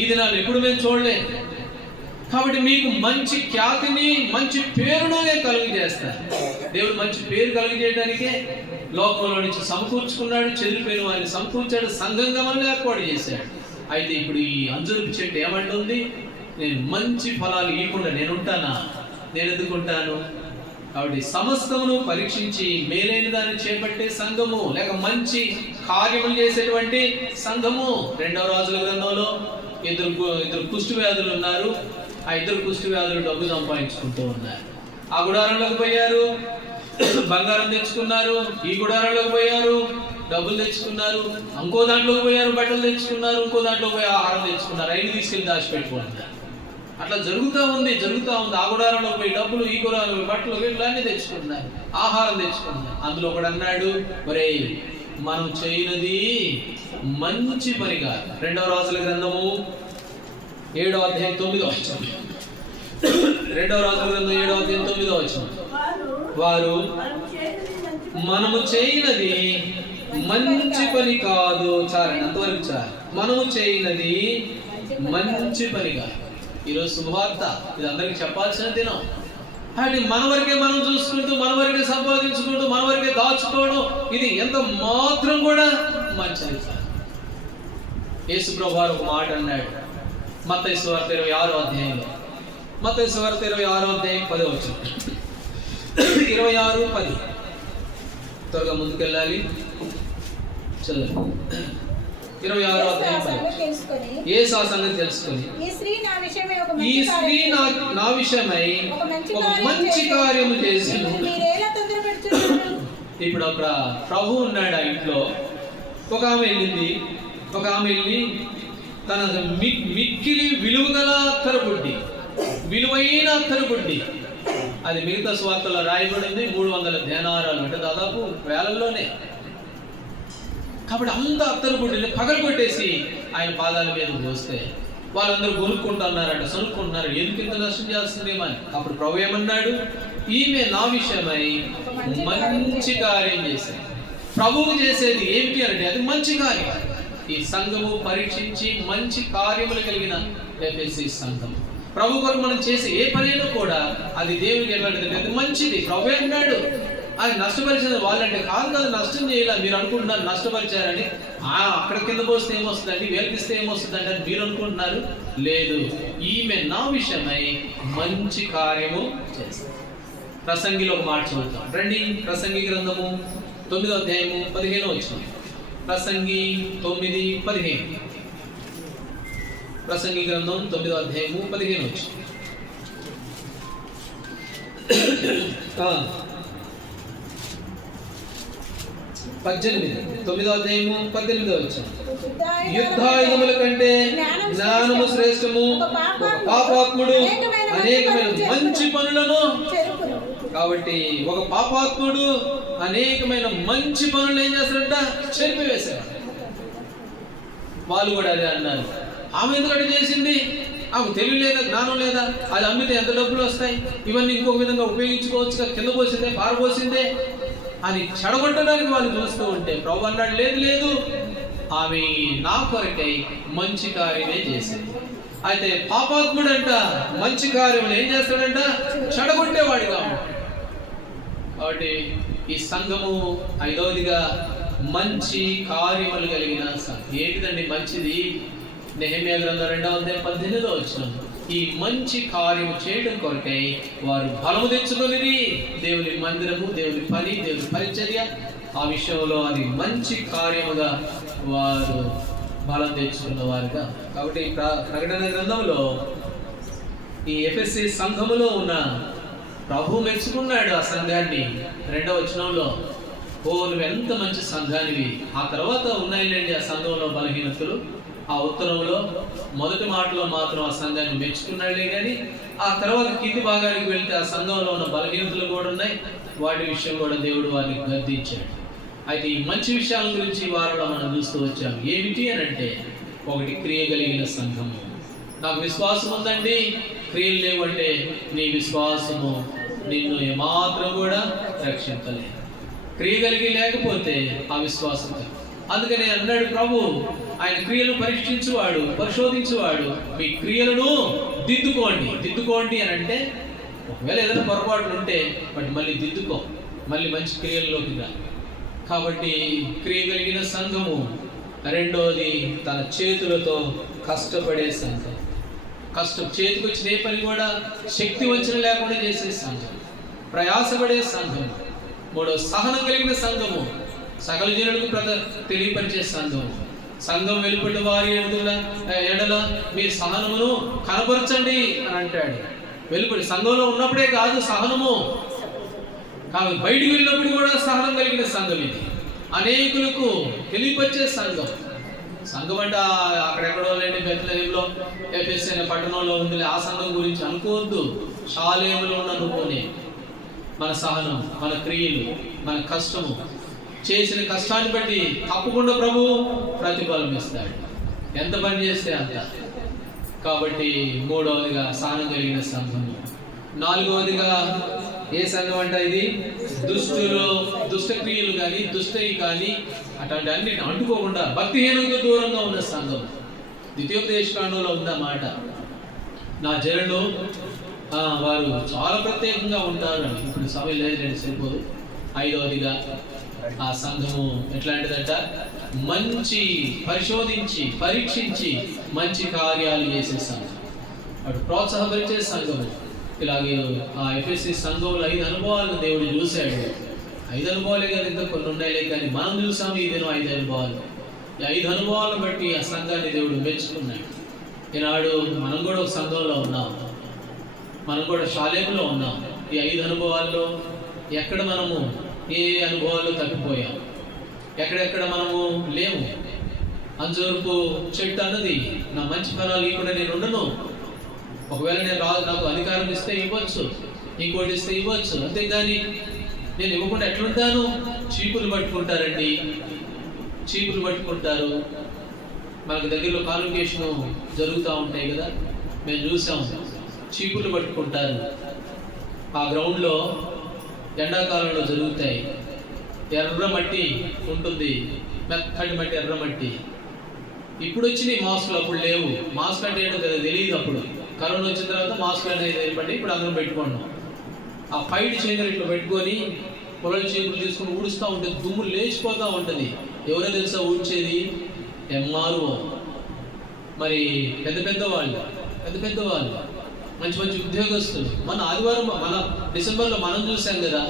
ఈ దినాలు ఎప్పుడు మేము చూడలేదు. కాబట్టి మీకు మంచి ఖ్యాతిని మంచి పేరును కలుగు చేస్తారు. దేవుడు మంచి పేరు కలుగు చేయడానికే లోకంలో నుంచి సమకూర్చుకున్నాడు, చెదిరిపోయిన వారిని సమకూర్చాడు, సంఘంగా మనల్ని ఏర్పాటు చేశాడు. అయితే ఇప్పుడు ఈ అంజూరపు చెట్టు ఏమంటుంది? నేను మంచి ఫలాలు ఇవ్వకుండా నేను ఉంటానా? నేను ఎందుకుంటాను? కాబట్టి సమస్తమును పరీక్షించి మేలైన దాన్ని చేపట్టే సంఘము, లేక మంచి కార్యములు చేసేటువంటి సంఘము. 2వ రాజుల గ్రంథంలో ఇద్దరు కుష్టు వ్యాధులు ఉన్నారు. ఆ ఇద్దరు కుష్టు వ్యాధులు డబ్బు సంపాదించుకుంటూ ఉన్నారు. ఆ గుడారంలోకి పోయారు, బంగారం తెచ్చుకున్నారు. ఈ గుడారంలోకి పోయారు, డబ్బులు తెచ్చుకున్నారు. ఇంకో దాంట్లోకి పోయారు, బట్టలు తెచ్చుకున్నారు. ఇంకో దాంట్లో పోయి ఆహారం తెచ్చుకున్నారు. 5 తీసుకెళ్ళి దాచిపెట్టుకున్నారు. అట్లా జరుగుతూ ఉంది. ఆ గుడారంలో పోయి డబ్బులు, ఈ గుడారంలో బట్టలు, వీళ్ళు అన్నీ తెచ్చుకున్నారు, ఆహారం తెచ్చుకున్నారు. అందులో ఒకడు అన్నాడు, ఒరేయ్ మనం చేయనది మంచి పనిగా. 2వ రాజుల గ్రంథము 7వ అధ్యాయం 9వ వచనం. 2వ రాజుల గ్రంథం 7వ అధ్యాయం 9వ వచనం. వారు మనము చేయనది మంచి పని కాదు. చాలండి, అంతవరకు చాలు. మనము చేయనది మంచి పని కాదు. ఈరోజు శుభవార్త, ఇది అందరికి చెప్పాల్సిన దినం. అంటే మన వరకే మనం చూసుకుంటూ, మన వరకే సంపాదించుకుంటూ, మన వరకే దాచుకోవడం, ఇది ఎంత మాత్రం కూడా మంచిది కాదు. యేసు ప్రభువారు ఒక మాట అన్నాడు మత్తయి సువార్త 26వ అధ్యాయంలో. మత్తయి సువార్త 26వ అధ్యాయం 10వ వచనం. 26:10. త్వరగా ముందుకెళ్ళాలి, చదువు. 26వ అధ్యాయం 10. యేసు ఆ సంగతి తెలుసుకొని, ఈ స్త్రీ నా విషయమై ఒక మంచి కార్యము చేసి. ఇప్పుడు అక్కడ ప్రభు ఉన్నాడు ఆ ఇంట్లో. ఒక ఆమె వెళ్ళి తన మిక్కిలి విలువగల అత్తరుబుడ్డి, విలువైన అత్తరుబుడ్డి, అది మిగతా స్వార్థలో రాయబడింది 300 దేనారాలు, అంటే దాదాపు వేలల్లోనే. కాబట్టి అంత అత్తరుబుడ్డిని పగలగొట్టేసి ఆయన పాదాల మీద పోస్తే వాళ్ళందరూ కొనుక్కుంటున్నారంట, సొనుక్కుంటున్నారు. ఎందుకు ఇంత నష్టం చేస్తుందేమని. అప్పుడు ప్రభు ఏమన్నాడు, ఈమె నా విషయమై మంచి కార్యం చేసింది. ప్రభువు చేసేది ఏమిటి అంటే అది మంచి కార్యం. ఈ సంఘము పరీక్షించి మంచి కార్యములు కలిగిన ఎఫెసీ సంఘం. ప్రభు కొరకు మనం చేసే ఏ పనైనా కూడా అది దేవునికి ఎలాంటిది, అది మంచిది. ప్రభు అన్నాడు, అది నష్టపరిచేది వాళ్ళంటే కాదు, నష్టం చేయాలి. మీరు అనుకుంటున్నారు నష్టపరిచారని. అక్కడ కింద పోస్తే ఏమొస్తుందండి, వేలిపిస్తే ఏమొస్తుందండి అని మీరు అనుకుంటున్నారు. లేదు, ఈమె నా విషయమై మంచి కార్యము చేస్తుంది. ప్రసంగిలో ఒక మాట చదువుతాం రండి. ప్రసంగి గ్రంథము 9వ అధ్యాయము 15వ వచనం. ప్రసంగి 9:15. ప్రసంగి గ్రంథం 9వ అధ్యాయము 15వ వచనం. 9వ అధ్యాయము 18వ వచనం. యుద్ధాయుధముల కంటే జ్ఞానము శ్రేష్టము, పాపాత్ముడు అనేకమైన మంచి పనులను. కాబట్టి ఒక పాపాత్ముడు అనేకమైన మంచి పనులు ఏం చేస్తారంట, చెరిపివేశారు. వాళ్ళు కూడా అదే అన్నారు. ఆమె ఎందుకంటే చేసింది, ఆమె తెలివి లేదా, జ్ఞానం లేదా, అది అమ్మితే ఎంత డబ్బులు వస్తాయి, ఇవన్నీ ఇంకొక విధంగా ఉపయోగించుకోవచ్చుగా, కింద పోసిందే, పారబోసిందే అని చెడగొట్టడానికి వాళ్ళు చూస్తూ ఉంటే ప్రభు అన్నాడు, లేదు, ఆమె నా కొరకై మంచి కార్యమే చేసింది. అయితే పాపాత్ముడు అంట మంచి కార్యం ఏం చేస్తాడంట, చెడగొట్టేవాడిగా ఉంటాడు. కాబట్టి ఈ సంఘము 5వదిగా మంచి కార్యములు కలిగిన సంఘం. ఏంటిదండి మంచిది? నెహెమ్యా గ్రంథం 2వ అధ్యాయం 18వ వచనం. ఈ మంచి కార్యము చేయడం కొరకై వారు బలము తెచ్చుకొని దేవుని మందిరము, దేవుని పని, దేవుని పరిచర్య, ఆ విషయంలో అది మంచి కార్యముగా వారు బలం తెచ్చుకున్న వారుగా. కాబట్టి ప్రకటన గ్రంథంలో ఈ ఎఫెసీ సంఘములో ఉన్న ప్రభు మెచ్చుకున్నాడు ఆ సంఘాన్ని. 2వ వచనంలో, ఓ నువ్వు ఎంత మంచి సంఘానివి. ఆ తర్వాత ఉన్నాయిలేండి ఆ సంఘంలో బలహీనతలు. ఆ ఉత్తరంలో మొదటి మాటలో మాత్రం ఆ సంఘాన్ని మెచ్చుకున్నాడులే, కానీ ఆ తర్వాత కింది భాగానికి వెళ్తే ఆ సంఘంలో ఉన్న బలహీనతలు కూడా ఉన్నాయి. వాటి విషయం కూడా దేవుడు వారిని గద్దించాడు. అయితే ఈ మంచి విషయాల గురించి వారిలో మనం చూస్తూ వచ్చాము. ఏమిటి అని అంటే, ఒకటి క్రియ కలిగిన సంఘము. నాకు విశ్వాసం ఉందండి, క్రియలు లేవంటే నీ విశ్వాసము నిన్ను ఏమాత్రం కూడా రక్షించలేదు. క్రియ కలిగి లేకపోతే ఆ విశ్వాసం. అందుకనే అన్నాడు ప్రభు, ఆయన క్రియలు పరీక్షించువాడు, పరిశోధించువాడు. మీ క్రియలను దిద్దుకోండి అని అంటే, ఒకవేళ ఏదైనా పొరపాట్లు ఉంటే వాటి మళ్ళీ దిద్దుకో, మళ్ళీ మంచి క్రియల్లోకి రా. కాబట్టి క్రియ కలిగిన సంఘము. 2వది తన చేతులతో కష్టపడే సంఘం. చేతికి వచ్చిన ఏ పని కూడా శక్తి వంచన లేకుండా చేసే సంఘం, ప్రయాసపడే సంఘం. 3వ సహనం కలిగిన సంఘము. సకల జనులకు తెలియపరిచే సంఘం. సంఘం వెలుపటి వారి ఎడల మీ సహనమును కనపరచండి అని అంటాడు. వెలుపటి సంఘంలో ఉన్నప్పుడే కాదు సహనము, కాబట్టి బయటికి వెళ్ళినప్పుడు కూడా సహనం కలిగిన సంఘం ఇది. అనేకులకు తెలియపరిచే సంఘం. సంఘం అంటే అక్కడెక్కడో లేని బెత్లెహేములో ఎఫెసీ అనే పట్టణంలో ఉంది, ఆ సంఘం గురించి అనుకోవద్దు. షాలేములో ఉన్న నువ్వునే మన సహనం, మన క్రియలు, మన కష్టము, చేసిన కష్టాన్ని బట్టి తప్పకుండా ప్రభు ప్రతిఫలం ఇస్తాడు. ఎంత పని చేస్తే అంత. కాబట్టి మూడవదిగా సహనం కలిగిన సంఘము. నాలుగవదిగా ఏ సంఘం అంట? ఇది దుష్టక్రియలు కానీ దుష్టవి కానీ అటువంటి అన్నిటిని అంటుకోకుండా భక్తిహీనంగా దూరంగా ఉన్న సంఘం. ద్వితీయోపదేశకాండంలో ఉందన్నమాట. నా జనులు వారు చాలా ప్రత్యేకంగా ఉంటారు అని. ఇప్పుడు సమయం లేదు, సరిపోదు. ఐదవదిగా ఆ సంఘము ఎట్లాంటిదంట? మంచి పరిశోధించి పరీక్షించి మంచి కార్యాలు చేసే సంఘం, అటు ప్రోత్సాహపరిచే సంఘము. ఇలాగే ఆ ఎఫెసీ సంఘంలో 5 అనుభవాలను దేవుడు చూశాడు. 5 అనుభవాలే కదా, ఇంకా కొన్ని ఉన్నాయిలే, కానీ మనం చూసాము ఈ దినం 5 అనుభవాలు. ఈ 5 అనుభవాలను బట్టి ఆ సంఘాన్ని దేవుడు మెచ్చుకున్నాడు. ఈనాడు మనం కూడా ఒక సంఘంలో ఉన్నాం, మనం కూడా షాలేములో ఉన్నాం. ఈ 5 అనుభవాల్లో ఎక్కడ మనము ఏ అనుభవాల్లో తప్పిపోయాం, ఎక్కడెక్కడ మనము లేము. అంజూరపు చెట్టు అన్నది నా మంచి ఫలాలు ఇవ్వకుండా నేను ఉండను. ఒకవేళ నేను నాకు అధికారం ఇస్తే ఇవ్వచ్చు, ఇంకోటి ఇస్తే ఇవ్వచ్చు, అంతేగాని నేను ఇవ్వకుండా ఎట్లుంటాను? చీపులు పట్టుకుంటారండి, చీపులు పట్టుకుంటారు. మనకు దగ్గరలో కాన్వకేషన్ జరుగుతూ ఉంటాయి కదా, మేము చూసాం. చీపులు పట్టుకుంటారు. ఆ గ్రౌండ్లో ఎండాకాలంలో జరుగుతాయి. ఎర్ర మట్టి ఉంటుంది, మెత్తటి మట్టి, ఎర్ర మట్టి. ఇప్పుడు వచ్చినాయి మాస్కులు, అప్పుడు లేవు. మాస్క్ అంటే ఏంటో కదా తెలియదు. అప్పుడు కరోనా వచ్చిన తర్వాత మాస్క్ అనేది ఏర్పడి ఇప్పుడు అందరం పెట్టుకున్నాం. ఆ ఫైట్ చేయగలి ఇట్లా పెట్టుకొని పొలాల చీపులు తీసుకొని ఊడుస్తూ ఉంటుంది, దుమ్ము లేచిపోతూ ఉంటుంది. ఎవరో తెలుసా ఊడ్చేది? ఎంఆర్ఓ. మరి పెద్ద పెద్ద వాళ్ళు మంచి మంచి ఉద్యోగస్తులు. మన ఆదివారం, మన డిసెంబర్లో మనం చూసాం కదా,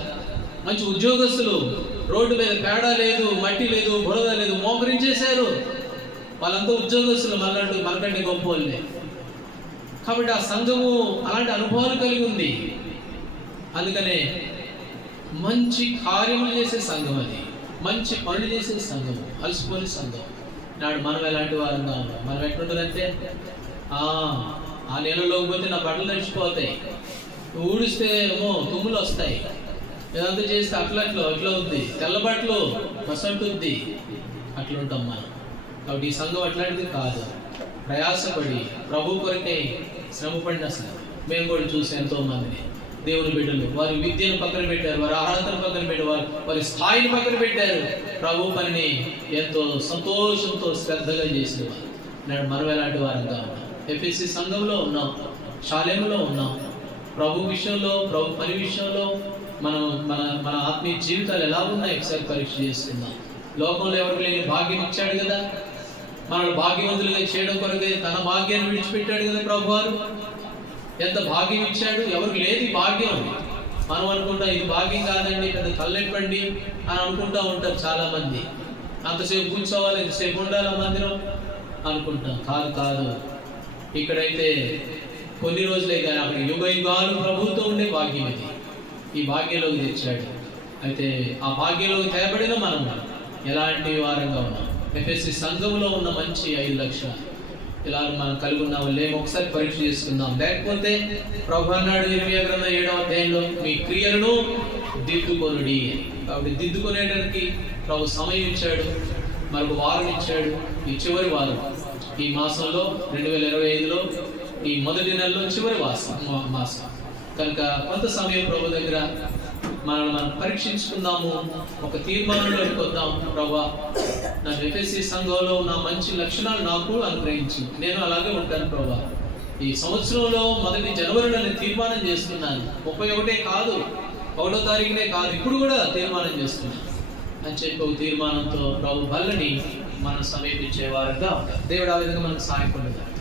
మంచి ఉద్యోగస్తులు రోడ్డు మీద పేడ లేదు, మట్టి లేదు, బురద లేదు, మోకరించేశారు. వాళ్ళంతా ఉద్యోగస్తులు, మనకంటే గొప్ప వాళ్ళే. కాబట్టి ఆ సంఘము అలాంటి అనుభవాలు కలిగి ఉంది. అందుకనే మంచి కార్యములు చేసే సంఘం అది, మంచి పనులు చేసే సంఘం, అలసిపోని సంఘం. నాడు మనం ఎలాంటి వారంగా ఉన్నాం? మనం ఎట్లుంటుందంటే, ఆ నీళ్ళలోకి పోతే నా బట్టలు తడిచిపోతాయి, ఊడిస్తే ఏమో తుమ్ములు వస్తాయి, ఏదంతా చేస్తే అట్లా ఉంది, తెల్ల బట్టలు మసంటుంది, అట్లుంటాం మనం. కాబట్టి ఈ సంఘం అట్లాంటిది కాదు. ప్రయాసపడి ప్రభు కొరకే శ్రమపడిన సంఘం. మేము కూడా చూసి ఎంతో మందిని, దేవుని బిడ్డలు వారి విద్యను పక్కన పెట్టారు, వారి ఆరాధన పక్కన పెట్టారు, వారి స్థాయిని పక్కన పెట్టారు. ప్రభు పనిని ఎంతో సంతోషంతో శ్రద్ధగా చేసేవారు. నేను మనం ఎలాంటి వారంగా ఉన్నాం? ఎఫెసీ సంఘంలో ఉన్నాం, షాలేములో ఉన్నాం. ప్రభు విషయంలో, ప్రభు పని విషయంలో మన ఆత్మీయ జీవితాలు ఎలా ఉన్నాయి ఒకసారి పరీక్ష చేసుకుందాం. లోకంలో ఎవరికి లేని భాగ్యం ఇచ్చాడు కదా, మనల్ని భాగ్యవంతులుగా చేయడం కొరకే తన భాగ్యాన్ని విడిచిపెట్టాడు కదా ప్రభు వారు. ఎంత భాగ్యం ఇచ్చాడు! ఎవరికి లేదు ఈ భాగ్యం. మనం అనుకుంటాం ఇది భాగ్యం కాదండి, పెద్ద తల్లెప్పండి అని అనుకుంటూ ఉంటారు చాలామంది. అంతసేపు కూర్చోవాలి, ఎంతసేపు ఉండాలి మందిరం అనుకుంటాం. కాదు. ఇక్కడైతే కొన్ని రోజులే కానీ అక్కడ యుగ యుగాలు ప్రభుత్వం ఉండే భాగ్యం ఇది. ఈ భాగ్యంలోకి తెచ్చాడు. అయితే ఆ భాగ్యంలోకి తేబడిన మనం ఎలాంటి వారంగా ఉన్నాం? ఎఫెసీ సంఘంలో ఉన్న మంచి 5 లక్షలు ఇలా మనం కలిగి ఉన్నాము లేమో ఒకసారి పరీక్ష చేసుకుందాం. లేకపోతే ప్రభు అన్నాడు ఇర్మియా గ్రంథం 7వ అధ్యాయంలో, మీ క్రియలను దిద్దుకొనుడి. కాబట్టి దిద్దుకునేటానికి ప్రభు సమయం ఇచ్చాడు, మరొక వారం ఇచ్చాడు. ఈ చివరి వారం, ఈ మాసంలో 2025లో ఈ మొదటి నెలలో చివరి మాసం కనుక కొంత సమయం ప్రభు దగ్గర మనం పరీక్షించుకుందాము. ఒక తీర్మానంలోకి వద్దాం. ప్రభా, నా ఎఫెసీ సంఘంలో నా మంచి లక్షణాలు నాకు అనుగ్రహించు, నేను అలాగే ఉంటాను ప్రభా. ఈ సంవత్సరంలో మొదటి జనవరిలో నేను తీర్మానం చేస్తున్నాను. 31 కాదు, 1వ తారీఖునే కాదు, ఇప్పుడు కూడా తీర్మానం చేస్తున్నాను అని చెప్పి ఒక తీర్మానంతో ప్రభు బల్లని మనం సమీపించే వారంగా ఉంటారు. దేవుడు ఆ విధంగా మనకు సహాయపడతాడు.